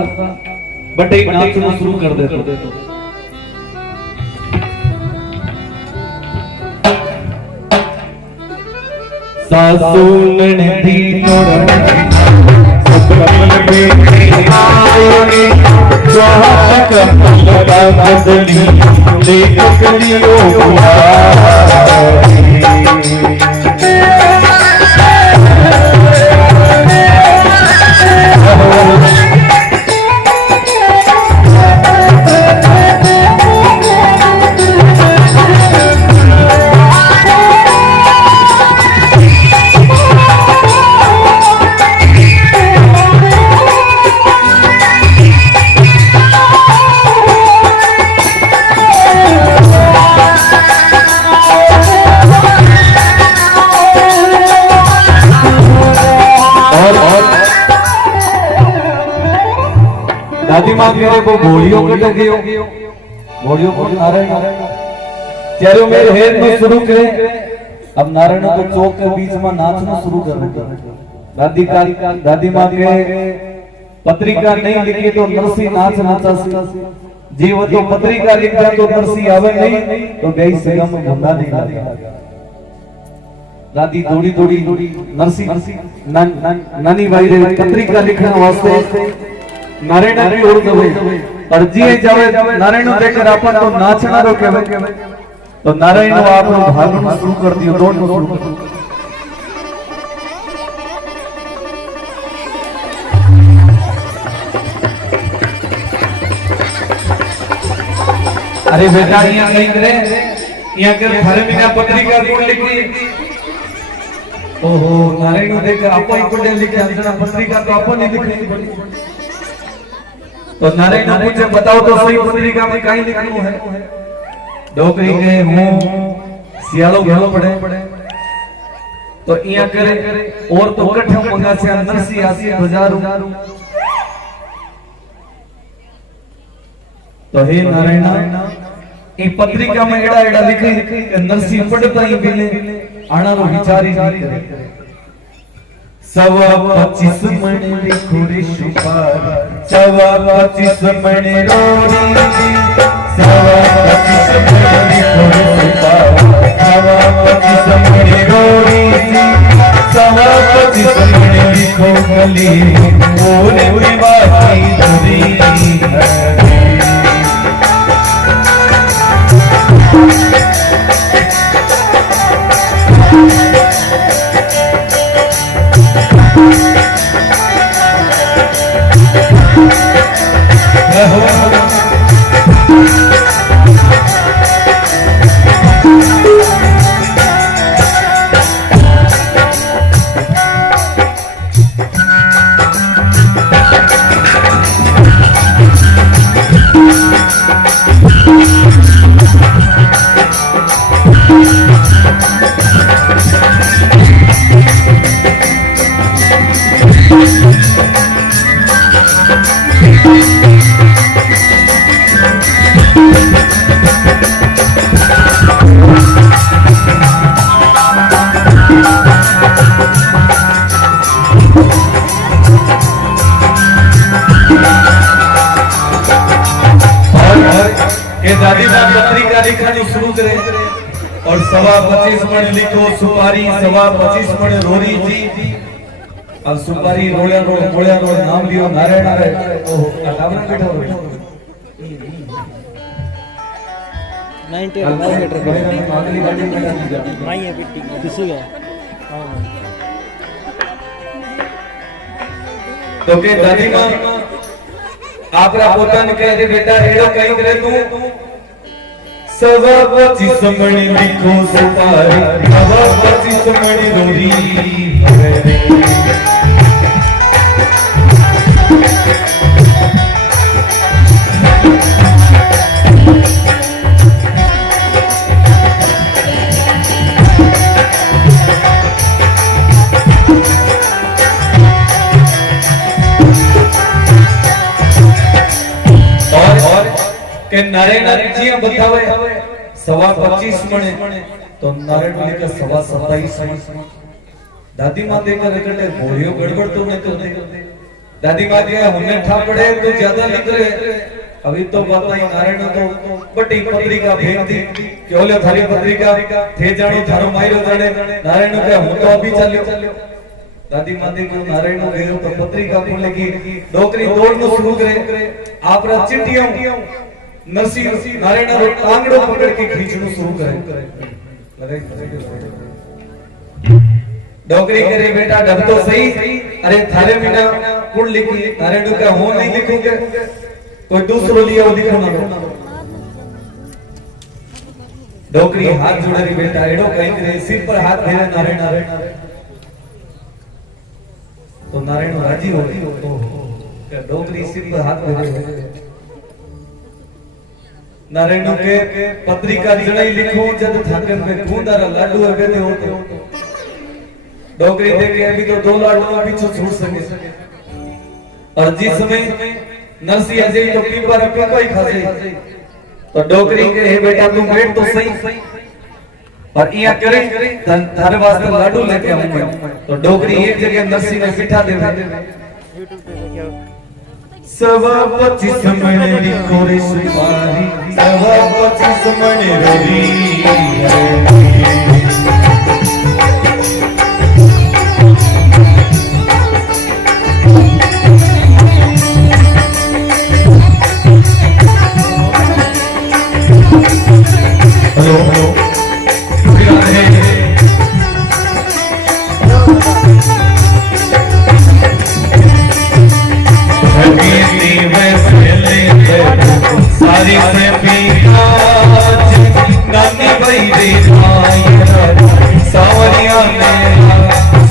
बट एक नाचना शुरू कर देते। सासून दी नोरा सपन में आएंगे स्वाहा कमल का बदली लेख लियो दादी माँ मेरे को घोड़ियों को लगियो घोड़ियों को नारायण चारों मेरे हेर में शुरू करे। अब नारायण को चौक के बीच में नाचना शुरू कर दादी माँ के पत्रिका नहीं लिखी तो नरसी नाच नाचा जीव तो पत्रिका लिख जाए तो नरसी आवे नहीं तो गई सेवा में भंगा नहीं दादी दौड़ी दौड़ी नरसी नानी भाई रे पत्रिका लिखने वास्ते नारायण की ओर गए और जी जावे नारायण देखकर अपन तो नाचना रो के तो नारायण आप भागना शुरू कर दियो दौड़ना शुरू कर दियो। अरे बेटा यहाँ नहीं करे यहाँ कर थारे बिना पत्रिका कौन लिखी। ओहो नारायण देखकर अपन को लिखे पत्रिका तो अपन ही लिखनी। तो नारायण पूछे बताओ तो सही पत्रिका में कहीं लिखनु है। डोकरी के हूं सियालो घेलो पड़े तो इया करे और तो कठे मंगा से नरसी 80,000 तो हे नारायण ई पत्रिका में एड़ा एड़ा लिखे कि नरसी पड़ता ही बिले आना रो विचारी करे 25 मण लिखो रे सुपार 25 मण रोड़ी 25 मण लिखो रे सुपार 25 मण रोड़ी 25 मण लिखो गली ओरे विवाही धुरी दादी माँ पत्रिका लिखनी शुरू करे और 25 मण लिखो सुपारी 25 मण रोरी जी। अब सुपारी रोलिया रो नाम लियो नारायण रे ओहो अटावना बैठा हो 90 अगली गाड़ी में माई है बिट्टी किसी है तो के दादी माँ आपरा पोताने कहे बेटा एड़ो कहीं करे तू सवा 25 मणी लिखो सुपारी सवा 25 मणी रोरी के नारायण जी बतावे सवा 25 मणे तो नारायण बोले के सवा 27 दादी मां देखकर रगड़े बोलियो गड़बड़ तो नहीं तो दादी मां के हमने ठापड़े तो ज्यादा लिख रहे अभी तो बताई नारायण तो बटी पत्रिका भेज दी कि ओले थारी पत्रिका थे जानो थारो मायरो जाने नारायण के हूं तो अभी चलियो दादी मां देखो नारायण भेजो तो पत्रिका खोलेगी डोकरी दौड़नो शुरू करे आपरा चिट्ठियों नरसिंह नारायण रो टांगड़ो पकड़ के खींचनो शुरू करे डोकरी करे बेटा डब तो सही अरे थारे बिना कुल लिखी नारायण का हो नहीं लिखोगे कोई दूसरो लिया वो लिखो ना डोकरी हाथ जोड़े री बेटा एड़ो कहीं करे सिर पर हाथ फेरे नारायण तो नारायण राजी हो गई डोकरी सिर पर हाथ फेरे नारायण के पत्रिका जणई लिखो जद थाकन में खूंदारा लाडू है ते होते डोकरी देखे अभी तो 2 लाडू का पीछे छूट सके और जिस समय नरसी अजय तो पीपा रखे कोई खासे तो डोकरी के हे बेटा तू बैठ तो सही और इया करे थारे वास्ते लाडू लेके आऊं तो डोकरी एक जगह नरसी ने बिठा दे सवा 25 मणे लिखो रे सुपारी सवा 25 मणे रोरी हेलो सारी से पीकाज नानी भाई रे भाई सावरिया ने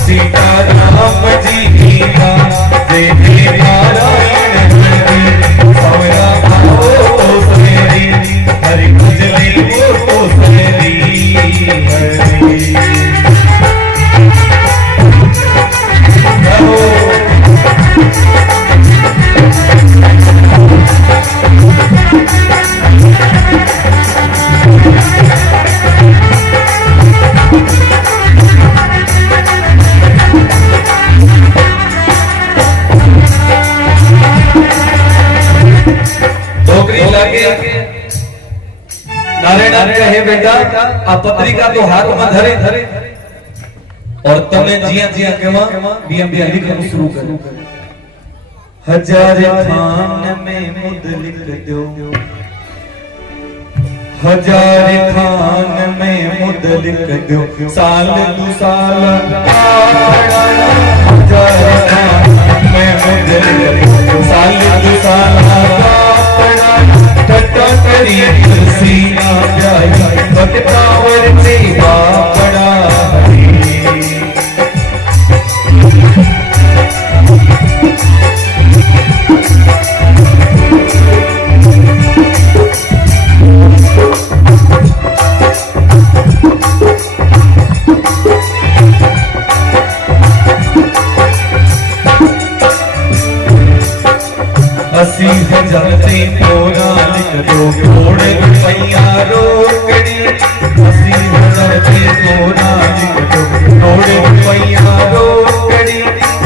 सीता राम जी की देवी नारायण हरि सावरा भाव सवेरी हरि गुजरी वो सवेरी नारायण कहे बेटा आ पत्रिका तो हाथ में धरे और तने जिया जिया केवा बिया बिया लिखना शुरू कर हजार खान में मुद लिख दो हजार खान में मुद लिख दो साल दो साल हजार खान में मुद लिख दो साल दो साल टटा करी सीना जाई भक्तावर से बापड़ा अस्सी हजार से तोरा लिख दो थोड़े रुपया रोकड़ी 80,000 से तोरा लिख दो थोड़े रुपया रोकड़ी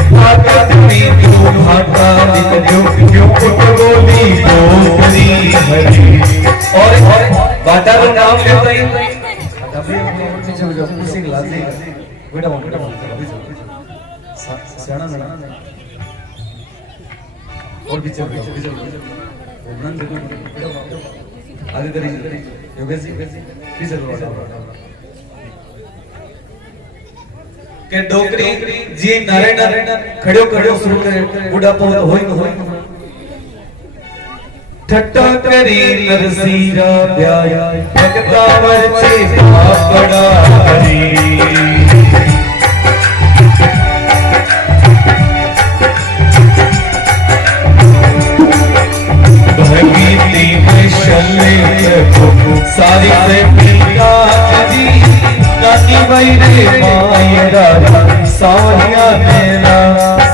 ताकत में तू भाटा लिख दो क्यों कुट बोली गोपरी हरी और बाटा का नाम लेता ही अबे पीछे हो जाओ उसी क्लास से बेटा सियाना ना और पीछे घूमना आगे करेंगे योगेश जी पीछे के डोकरी जी नारायण खड़ो खड़ो शुरू करे बुढ़ापो होई ठट्टा करी नरसीरा ब्याया भगता वर्चे पापड़ा हरी भगीती में शले सारी से पीता जी नानी बैरे मायरा सावरिया मेरा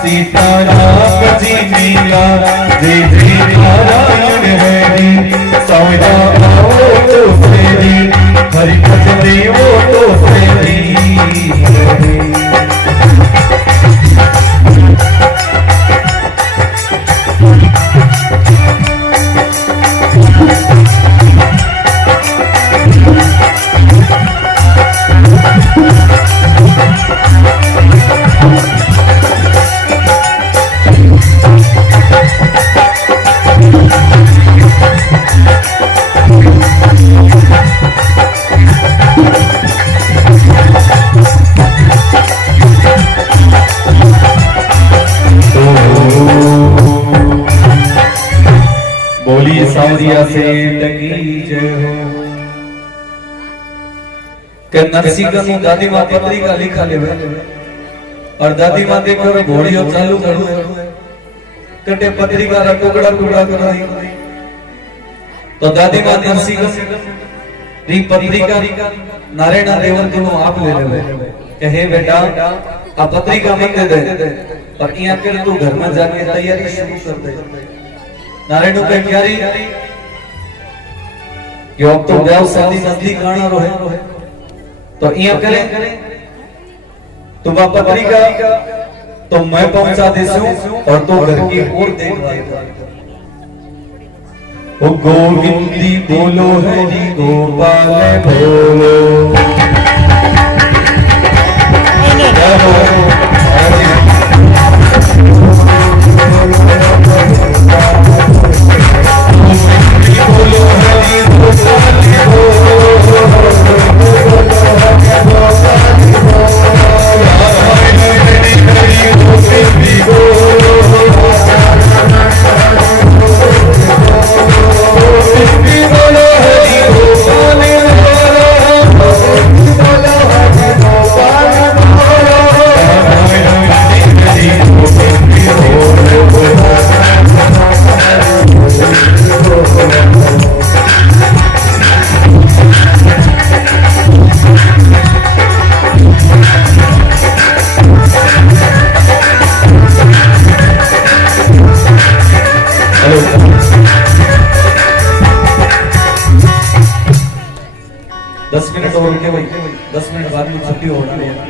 सीता नाग जी मीला जी जी नारायण हरि सावरा आओ तो सेरी हरि भजने वो तो सेरी बोलिए सावरिया से टकी जय हो के नरसिंह नु दादी मां पत्रिका लिखा लेवे और दादी मां देखो घोड़ियो चालू करू कटे पत्रिका रा टुकड़ा टुकड़ा कराई तो दादी मां नरसिंह री पत्रिका नारायण देवन को आप ले लेवे के हे बेटा आ पत्रिका मत दे पर इया कर तू घर में जाके तैयारी शुरू कर दे नारायण पे प्यारी यो अब तो ब्याह शादी नजदीक आना रहे तो इया करे तो वह पत्रिका तो मैं पहुंचा देसू और तो घर की ओर देखभाल ओ गोविंदी बोलो हरि गोपाल बोलो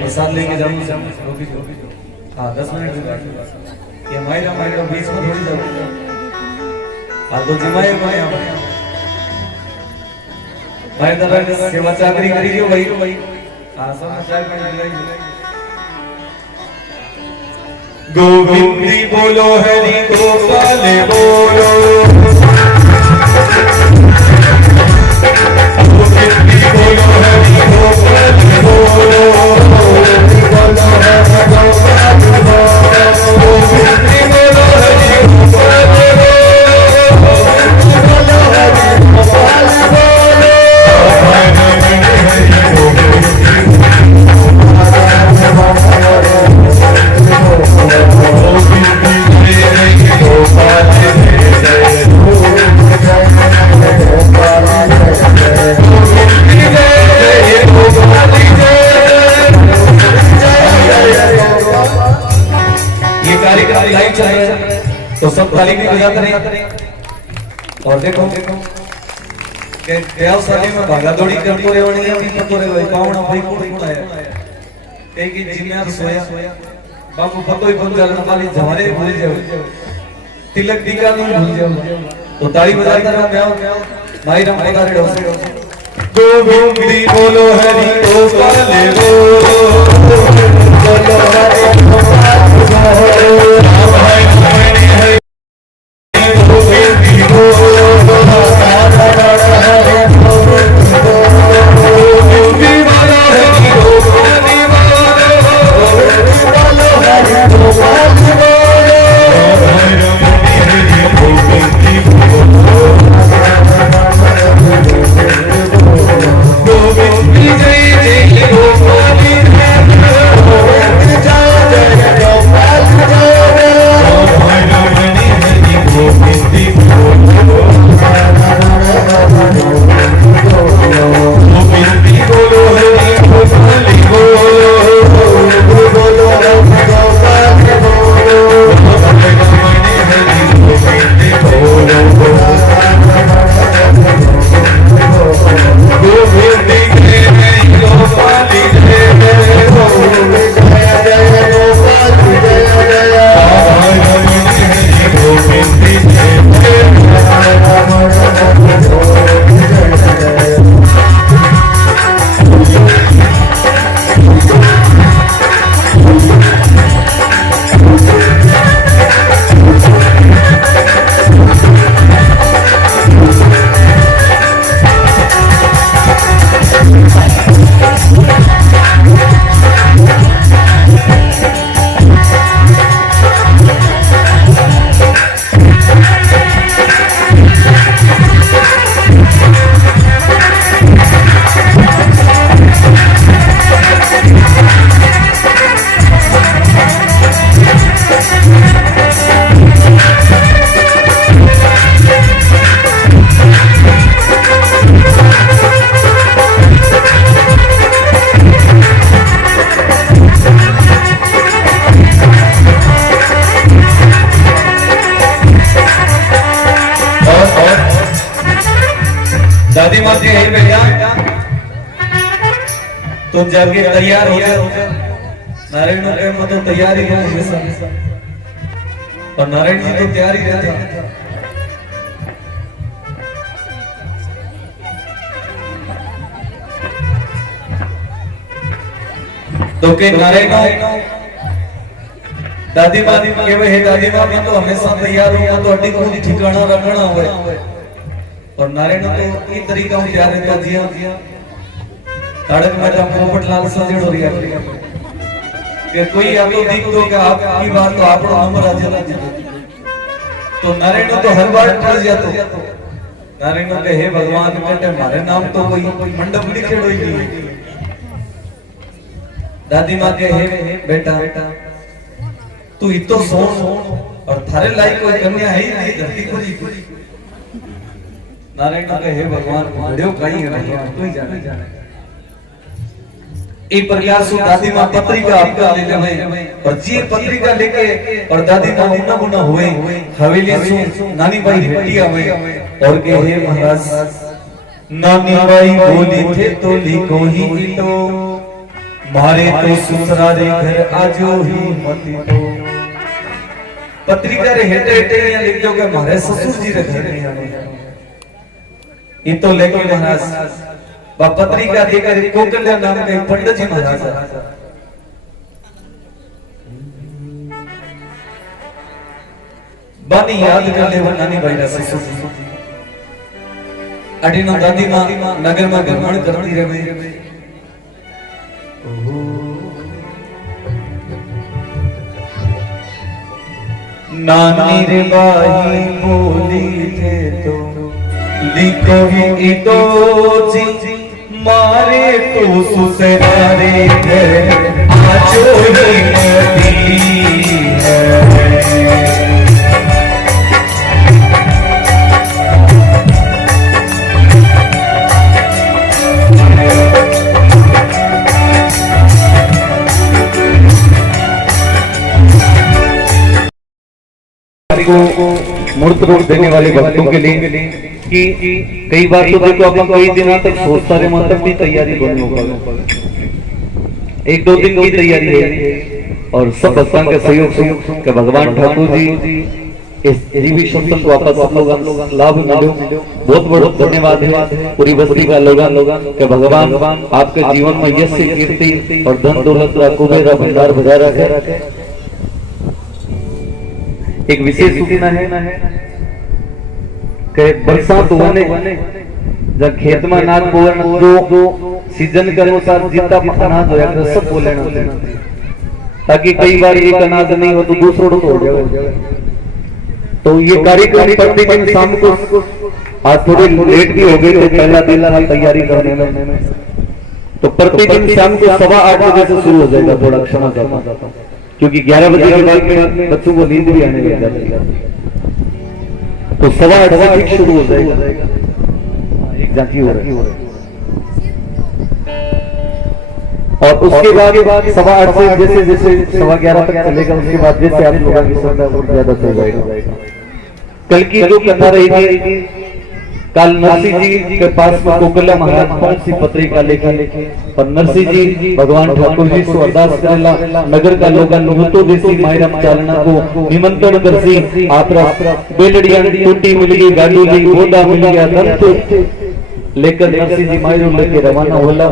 प्रसाद लेके जाऊंगा हाँ 10 मिनट ये मायरा मायरा 20 में थोड़ी जाऊंगा हाँ तो जिमाए भाई भाई दरा सेवा चाकरी करी जो भाई हाँ समाचार में मिलाई गोविंदी बोलो हरि गोपाल बोलो गोविंदी बोलो हरि गोपाल बोलो तो सब ताली भी बजाते रहे और देखो के ब्याह शादी में भागा दौड़ी करते रहे और नहीं पतो रे भाई पावना भाई कोण आया एक ही जिम्मेदार सोया बाबू पतो ही बन जाना वाली जवारे भूल जाओ तिलक टीका नहीं भूल जाओ तो ताली बजाते रहो ब्याह भाई राम पधारे डोसे गोविंदी बोलो हरि गोपाल बोलो बोलो हरि गोपाल बोलो Oh जाके तैयार हो जाए। नारायण के मैं तो तैयार ही हूँ हमेशा, और नारायण जी तो तैयार ही रहते। तो के नारायण दादी माँ के वे दादी माँ मैं तो हमेशा तैयार हूँ, तो अड्डी को ठिकाना रखना हुए। और नारायण तो इस तरीका से तैयार रहता जिया ताड़क मेहता पोपटलाल संजोड़ रिया कि कोई आपको दिख तो कि आपकी बात तो आपनो नंबर आ जाला। तो नारायण तो हर बार फंस जातो। नारायण के हे भगवान कहते मारे नाम तो कोई मंडप लिखेड़ो ही नहीं। दादी माँ के हे बेटा तू इतो सोन और थारे लायक कोई कन्या है ही नहीं धरती को जी। नारायण के हे भगवान बड़ो कहीं है भगवान तू ही जाने। एक प्रयास दादी माँ पत्रिका आपका ले ले और जी पत्रिका लेके और दादी माँ उन्ना मुन्ना हुए हवेली सु नानी भाई हटिया हुए और के हे महाराज नानी भाई बोली थे तो लिखो ही तो मारे तो ससुरारे घर आजो ही मती तो। पत्रिका रे हेटे हेटे यहाँ लिख दो कि मारे ससुर जी रे घर नहीं आने। ये तो लेके महाराज पत्रिका देकर कोकल्या नाम के पंडित जी महाराज बानी याद कर ले नानी भाई रा ससुर अडीनो दादी माँ नगर में भ्रमण करती रहे। नानी रे बाई बोली थे तो लिखो ही तो जी मारे तो ससुरारे घर आजो ही मती है। को मूर्त रूप देने वाले भक्तों के लिए कि कई बार तो देखो अपन कई दिनों तक सोचता रहे मतलब की तैयारी बनी होगा, एक दो दिन की तैयारी है और सब भक्तों के सहयोग से कि भगवान ठाकुर जी इस जीवी सत्संग को वापस आप लोग लाभ मिलो। बहुत बहुत धन्यवाद है पूरी बस्ती का लोगन कि भगवान आपके जीवन में यश कीर्ति और धन दौलत का कुबेर भंडार बजा रखे। एक विशेष सूचना है कि बरसात होने जब खेत में अनाज बोना जो सीजन के अनुसार जितना अनाज होया सब बो लेना ताकि कई बार एक अनाज नहीं हो तो दूसरों को हो जाए। तो ये कार्यक्रम प्रतिदिन शाम को आज थोड़ी लेट भी हो गई तो पहला दिन तैयारी करने में तो प्रतिदिन शाम को 8:15 बजे से शुरू हो जाएगा। थोड़ा क्षमा चाहता हूँ क्योंकि 11 बजे के बाद में बच्चों को नींद भी आने लग जाती है, तो 8:15 बजे ठीक शुरू हो जाएगा। एक झांकी हो रही है और उसके बाद 8:15 से जैसे 11:15 तक चलेगा। उसके बाद जैसे आप लोगों की श्रद्धा और ज्यादा हो जाएगा। कल की जो कथा रही थी कल नरसिंह जी के पास में कोकल्या महाराज कौन सी पत्रिका लेके और नरसिंह जी भगवान ठाकुर जी से अरदास करेला नगर का लोगन तो देसी मायरम चालना को निमंत्रण करसी आतरा बेलड़ियां टूटी मिल गई गाड़ी ली बोदा मिल गया धन तो लेकर नरसिंह जी मायरो लेके रवाना होला।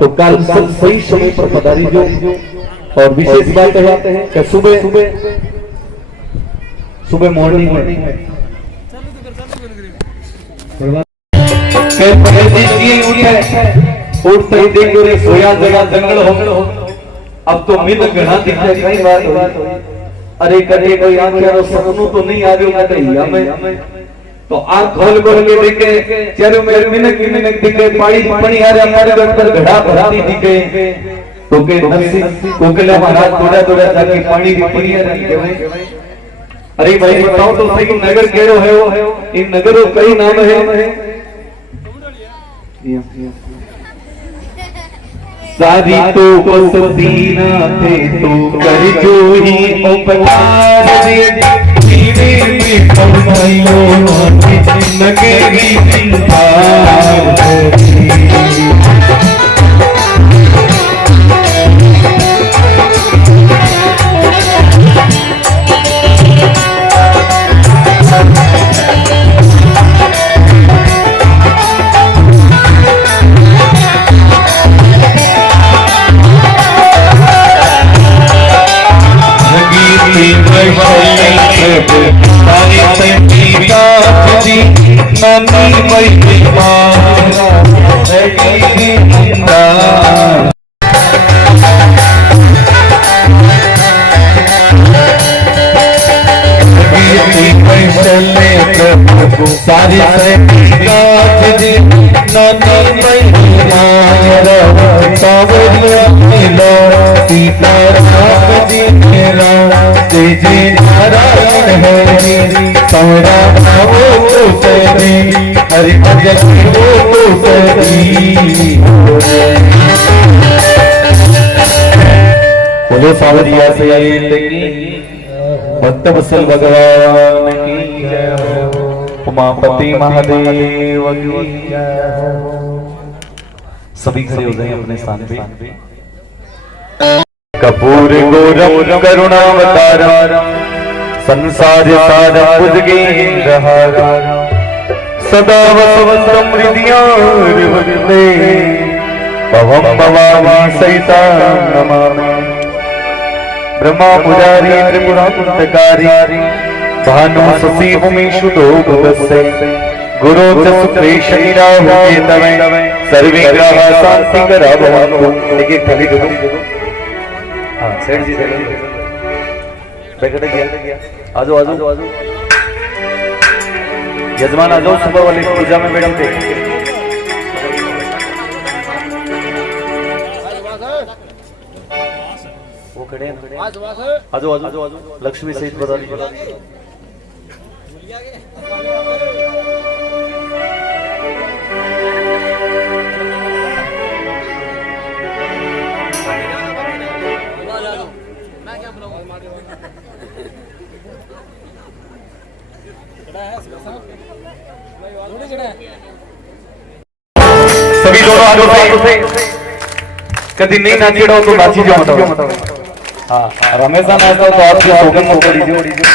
तो कल सब सही समय पर पधारी जो और विशेष बात है कि सुबह मॉर्निंग में उठते ही देखो रे सोया जगह जंगल हो। अब तो मिल घना दिखे कई बार अरे कभी कोई आंखें सपनों तो नहीं आ रही कहीं हमें तो आंख खोल के देखे चारों मेरे मिनक दिखे पानी पानी आ रहा हमारे घर पर घड़ा भराती दिखे तो के नरसिंह कोकल्या महाराज थोड़ा जाके पानी पी रहे। अरे भाई बताओ तो सही नगर केड़ो है वो इन नगरों कई नाम है सारी तो कसदीना थे तो कर जो ही उपकार दे जीवे में कमाइयो नगरी महिमा तेरी निंदा सारी सावरिया मिलो सीता राम जी मेरा जय जय नारायण हरि सौरा वो तो सदी हरि भजन वो तो सदी बोलो सावरिया से भक्त वत्सल भगवान की जय हो उमापति महादेव की जय हो। सभी खड़े हो जाएं अपने स्थान पे। कपूर गौरम करुणावतारम संसार सारम भुजगेन्द्रहारम सदा वसवंतम हृदयारविंदे पवम भवानी सहितं नमामि। ब्रह्मा पुजारी त्रिपुरांतकारी भानु शशि उमेशु दो भुवस्से गुरु च शुक्रे शनि राहु केतवे सर्वे ग्रह शांति करा भवन्तु। एक एक थाली दो। हाँ सेठ जी बैठे गया आजो आजो आजो यजमान आ जाओ सुबह वाली पूजा में बैठते वो खड़े हैं आजो आजो आजो लक्ष्मी सहित बता दीजिए। सभी दोनों हाथों से कभी नहीं नाची रहो तो नाची जो बताओ। हाँ हमेशा नाचता हो तो आपकी सौगंध मौका दीजिए।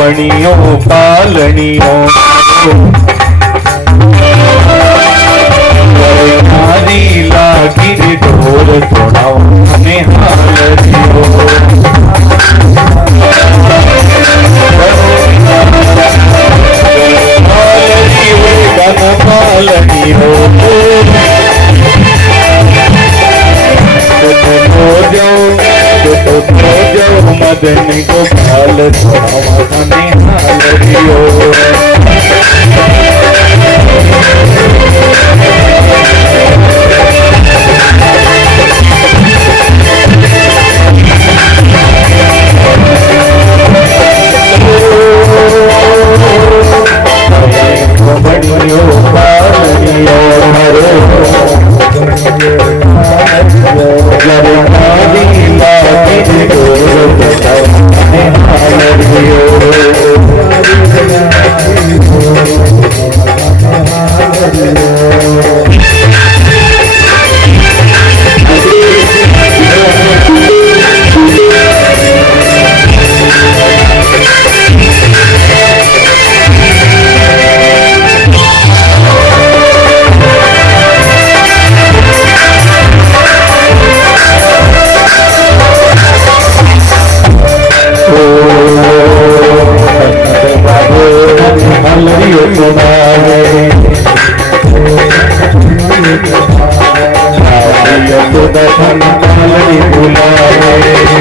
पालनियों पालनियों नारी लागी ढोर सुनाओ हमें हाल दियो पालनियों मदन को भाल हमें हाल दियो यशोदा धन पालनी बुलावे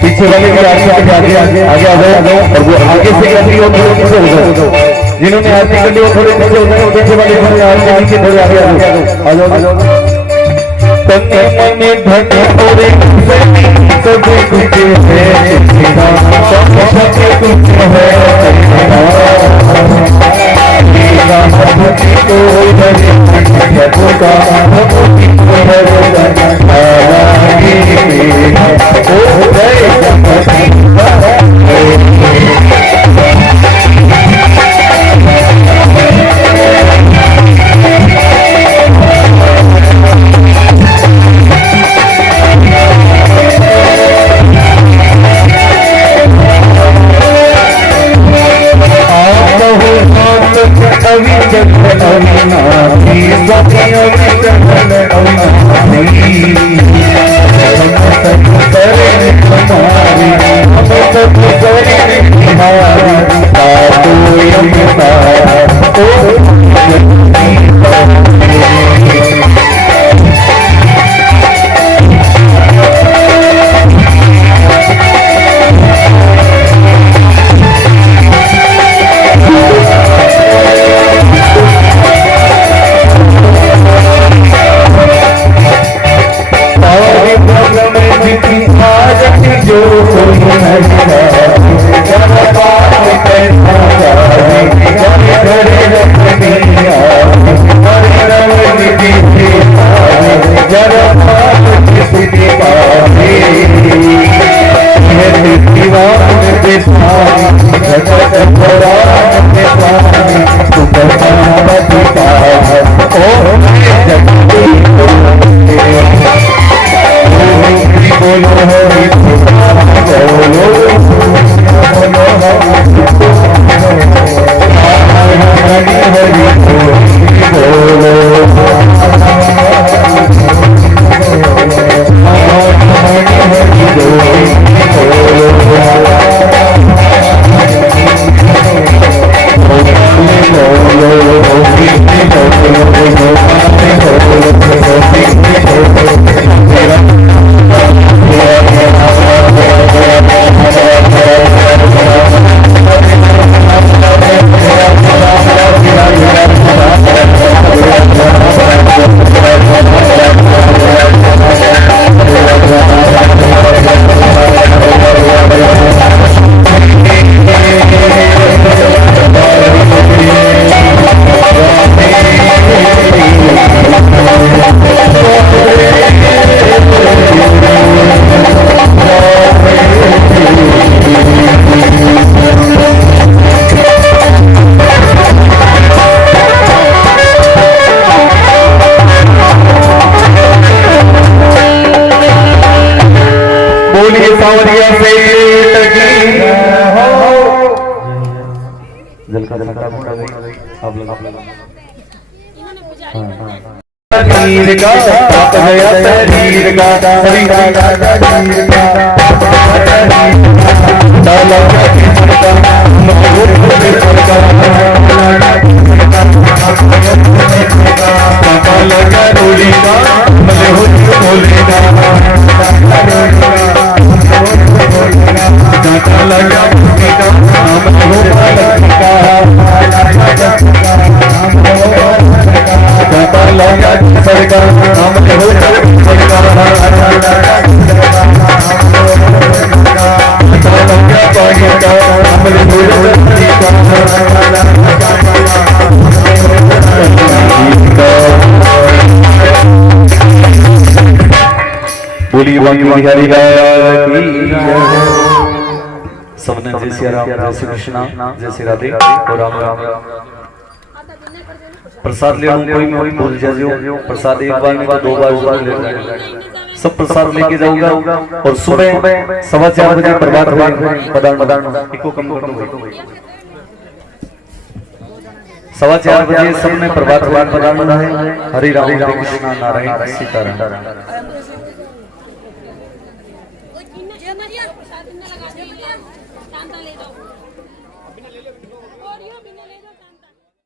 पीछे वाले भी आगे आ गए और वो आगे से करती और थोड़े पीछे हो जाओ। जिन्होंने आरती कर ली वो थोड़े पीछे हो जाए, पीछे वाले थोड़े आगे नीचे थोड़े आगे आ जाओ। तन्ने मने धने थोड़े सब कुछ है सब कुछ है मेरा हाथ को धरे जब का ओ जो कोई नहीं सावरिया से टकी हो। जल का आप लोग शरीर का पाप गया शरीर का शरीर का शरीर का डाला पापा लगा डोली का मले हो बोलेगा काका लगा का नाम हो काका लगा सरकार नाम हो बोली बाकी बिहारी लाल की जय। सबने जय श्री राम, जय श्री कृष्णा, जय श्री राधे और राम राम। प्रसाद ले कोई मैं भूल जाओ, प्रसाद एक बार में तो दो बार जरूर ले सब प्रसाद लेके जाऊंगा और सुबह 4:15 बजे प्रभात में पदार्थ इको कम कर दो। 4:15 बजे सबने प्रभात पदार्थ है। हरि राम हरे कृष्णा नारायण सीताराम।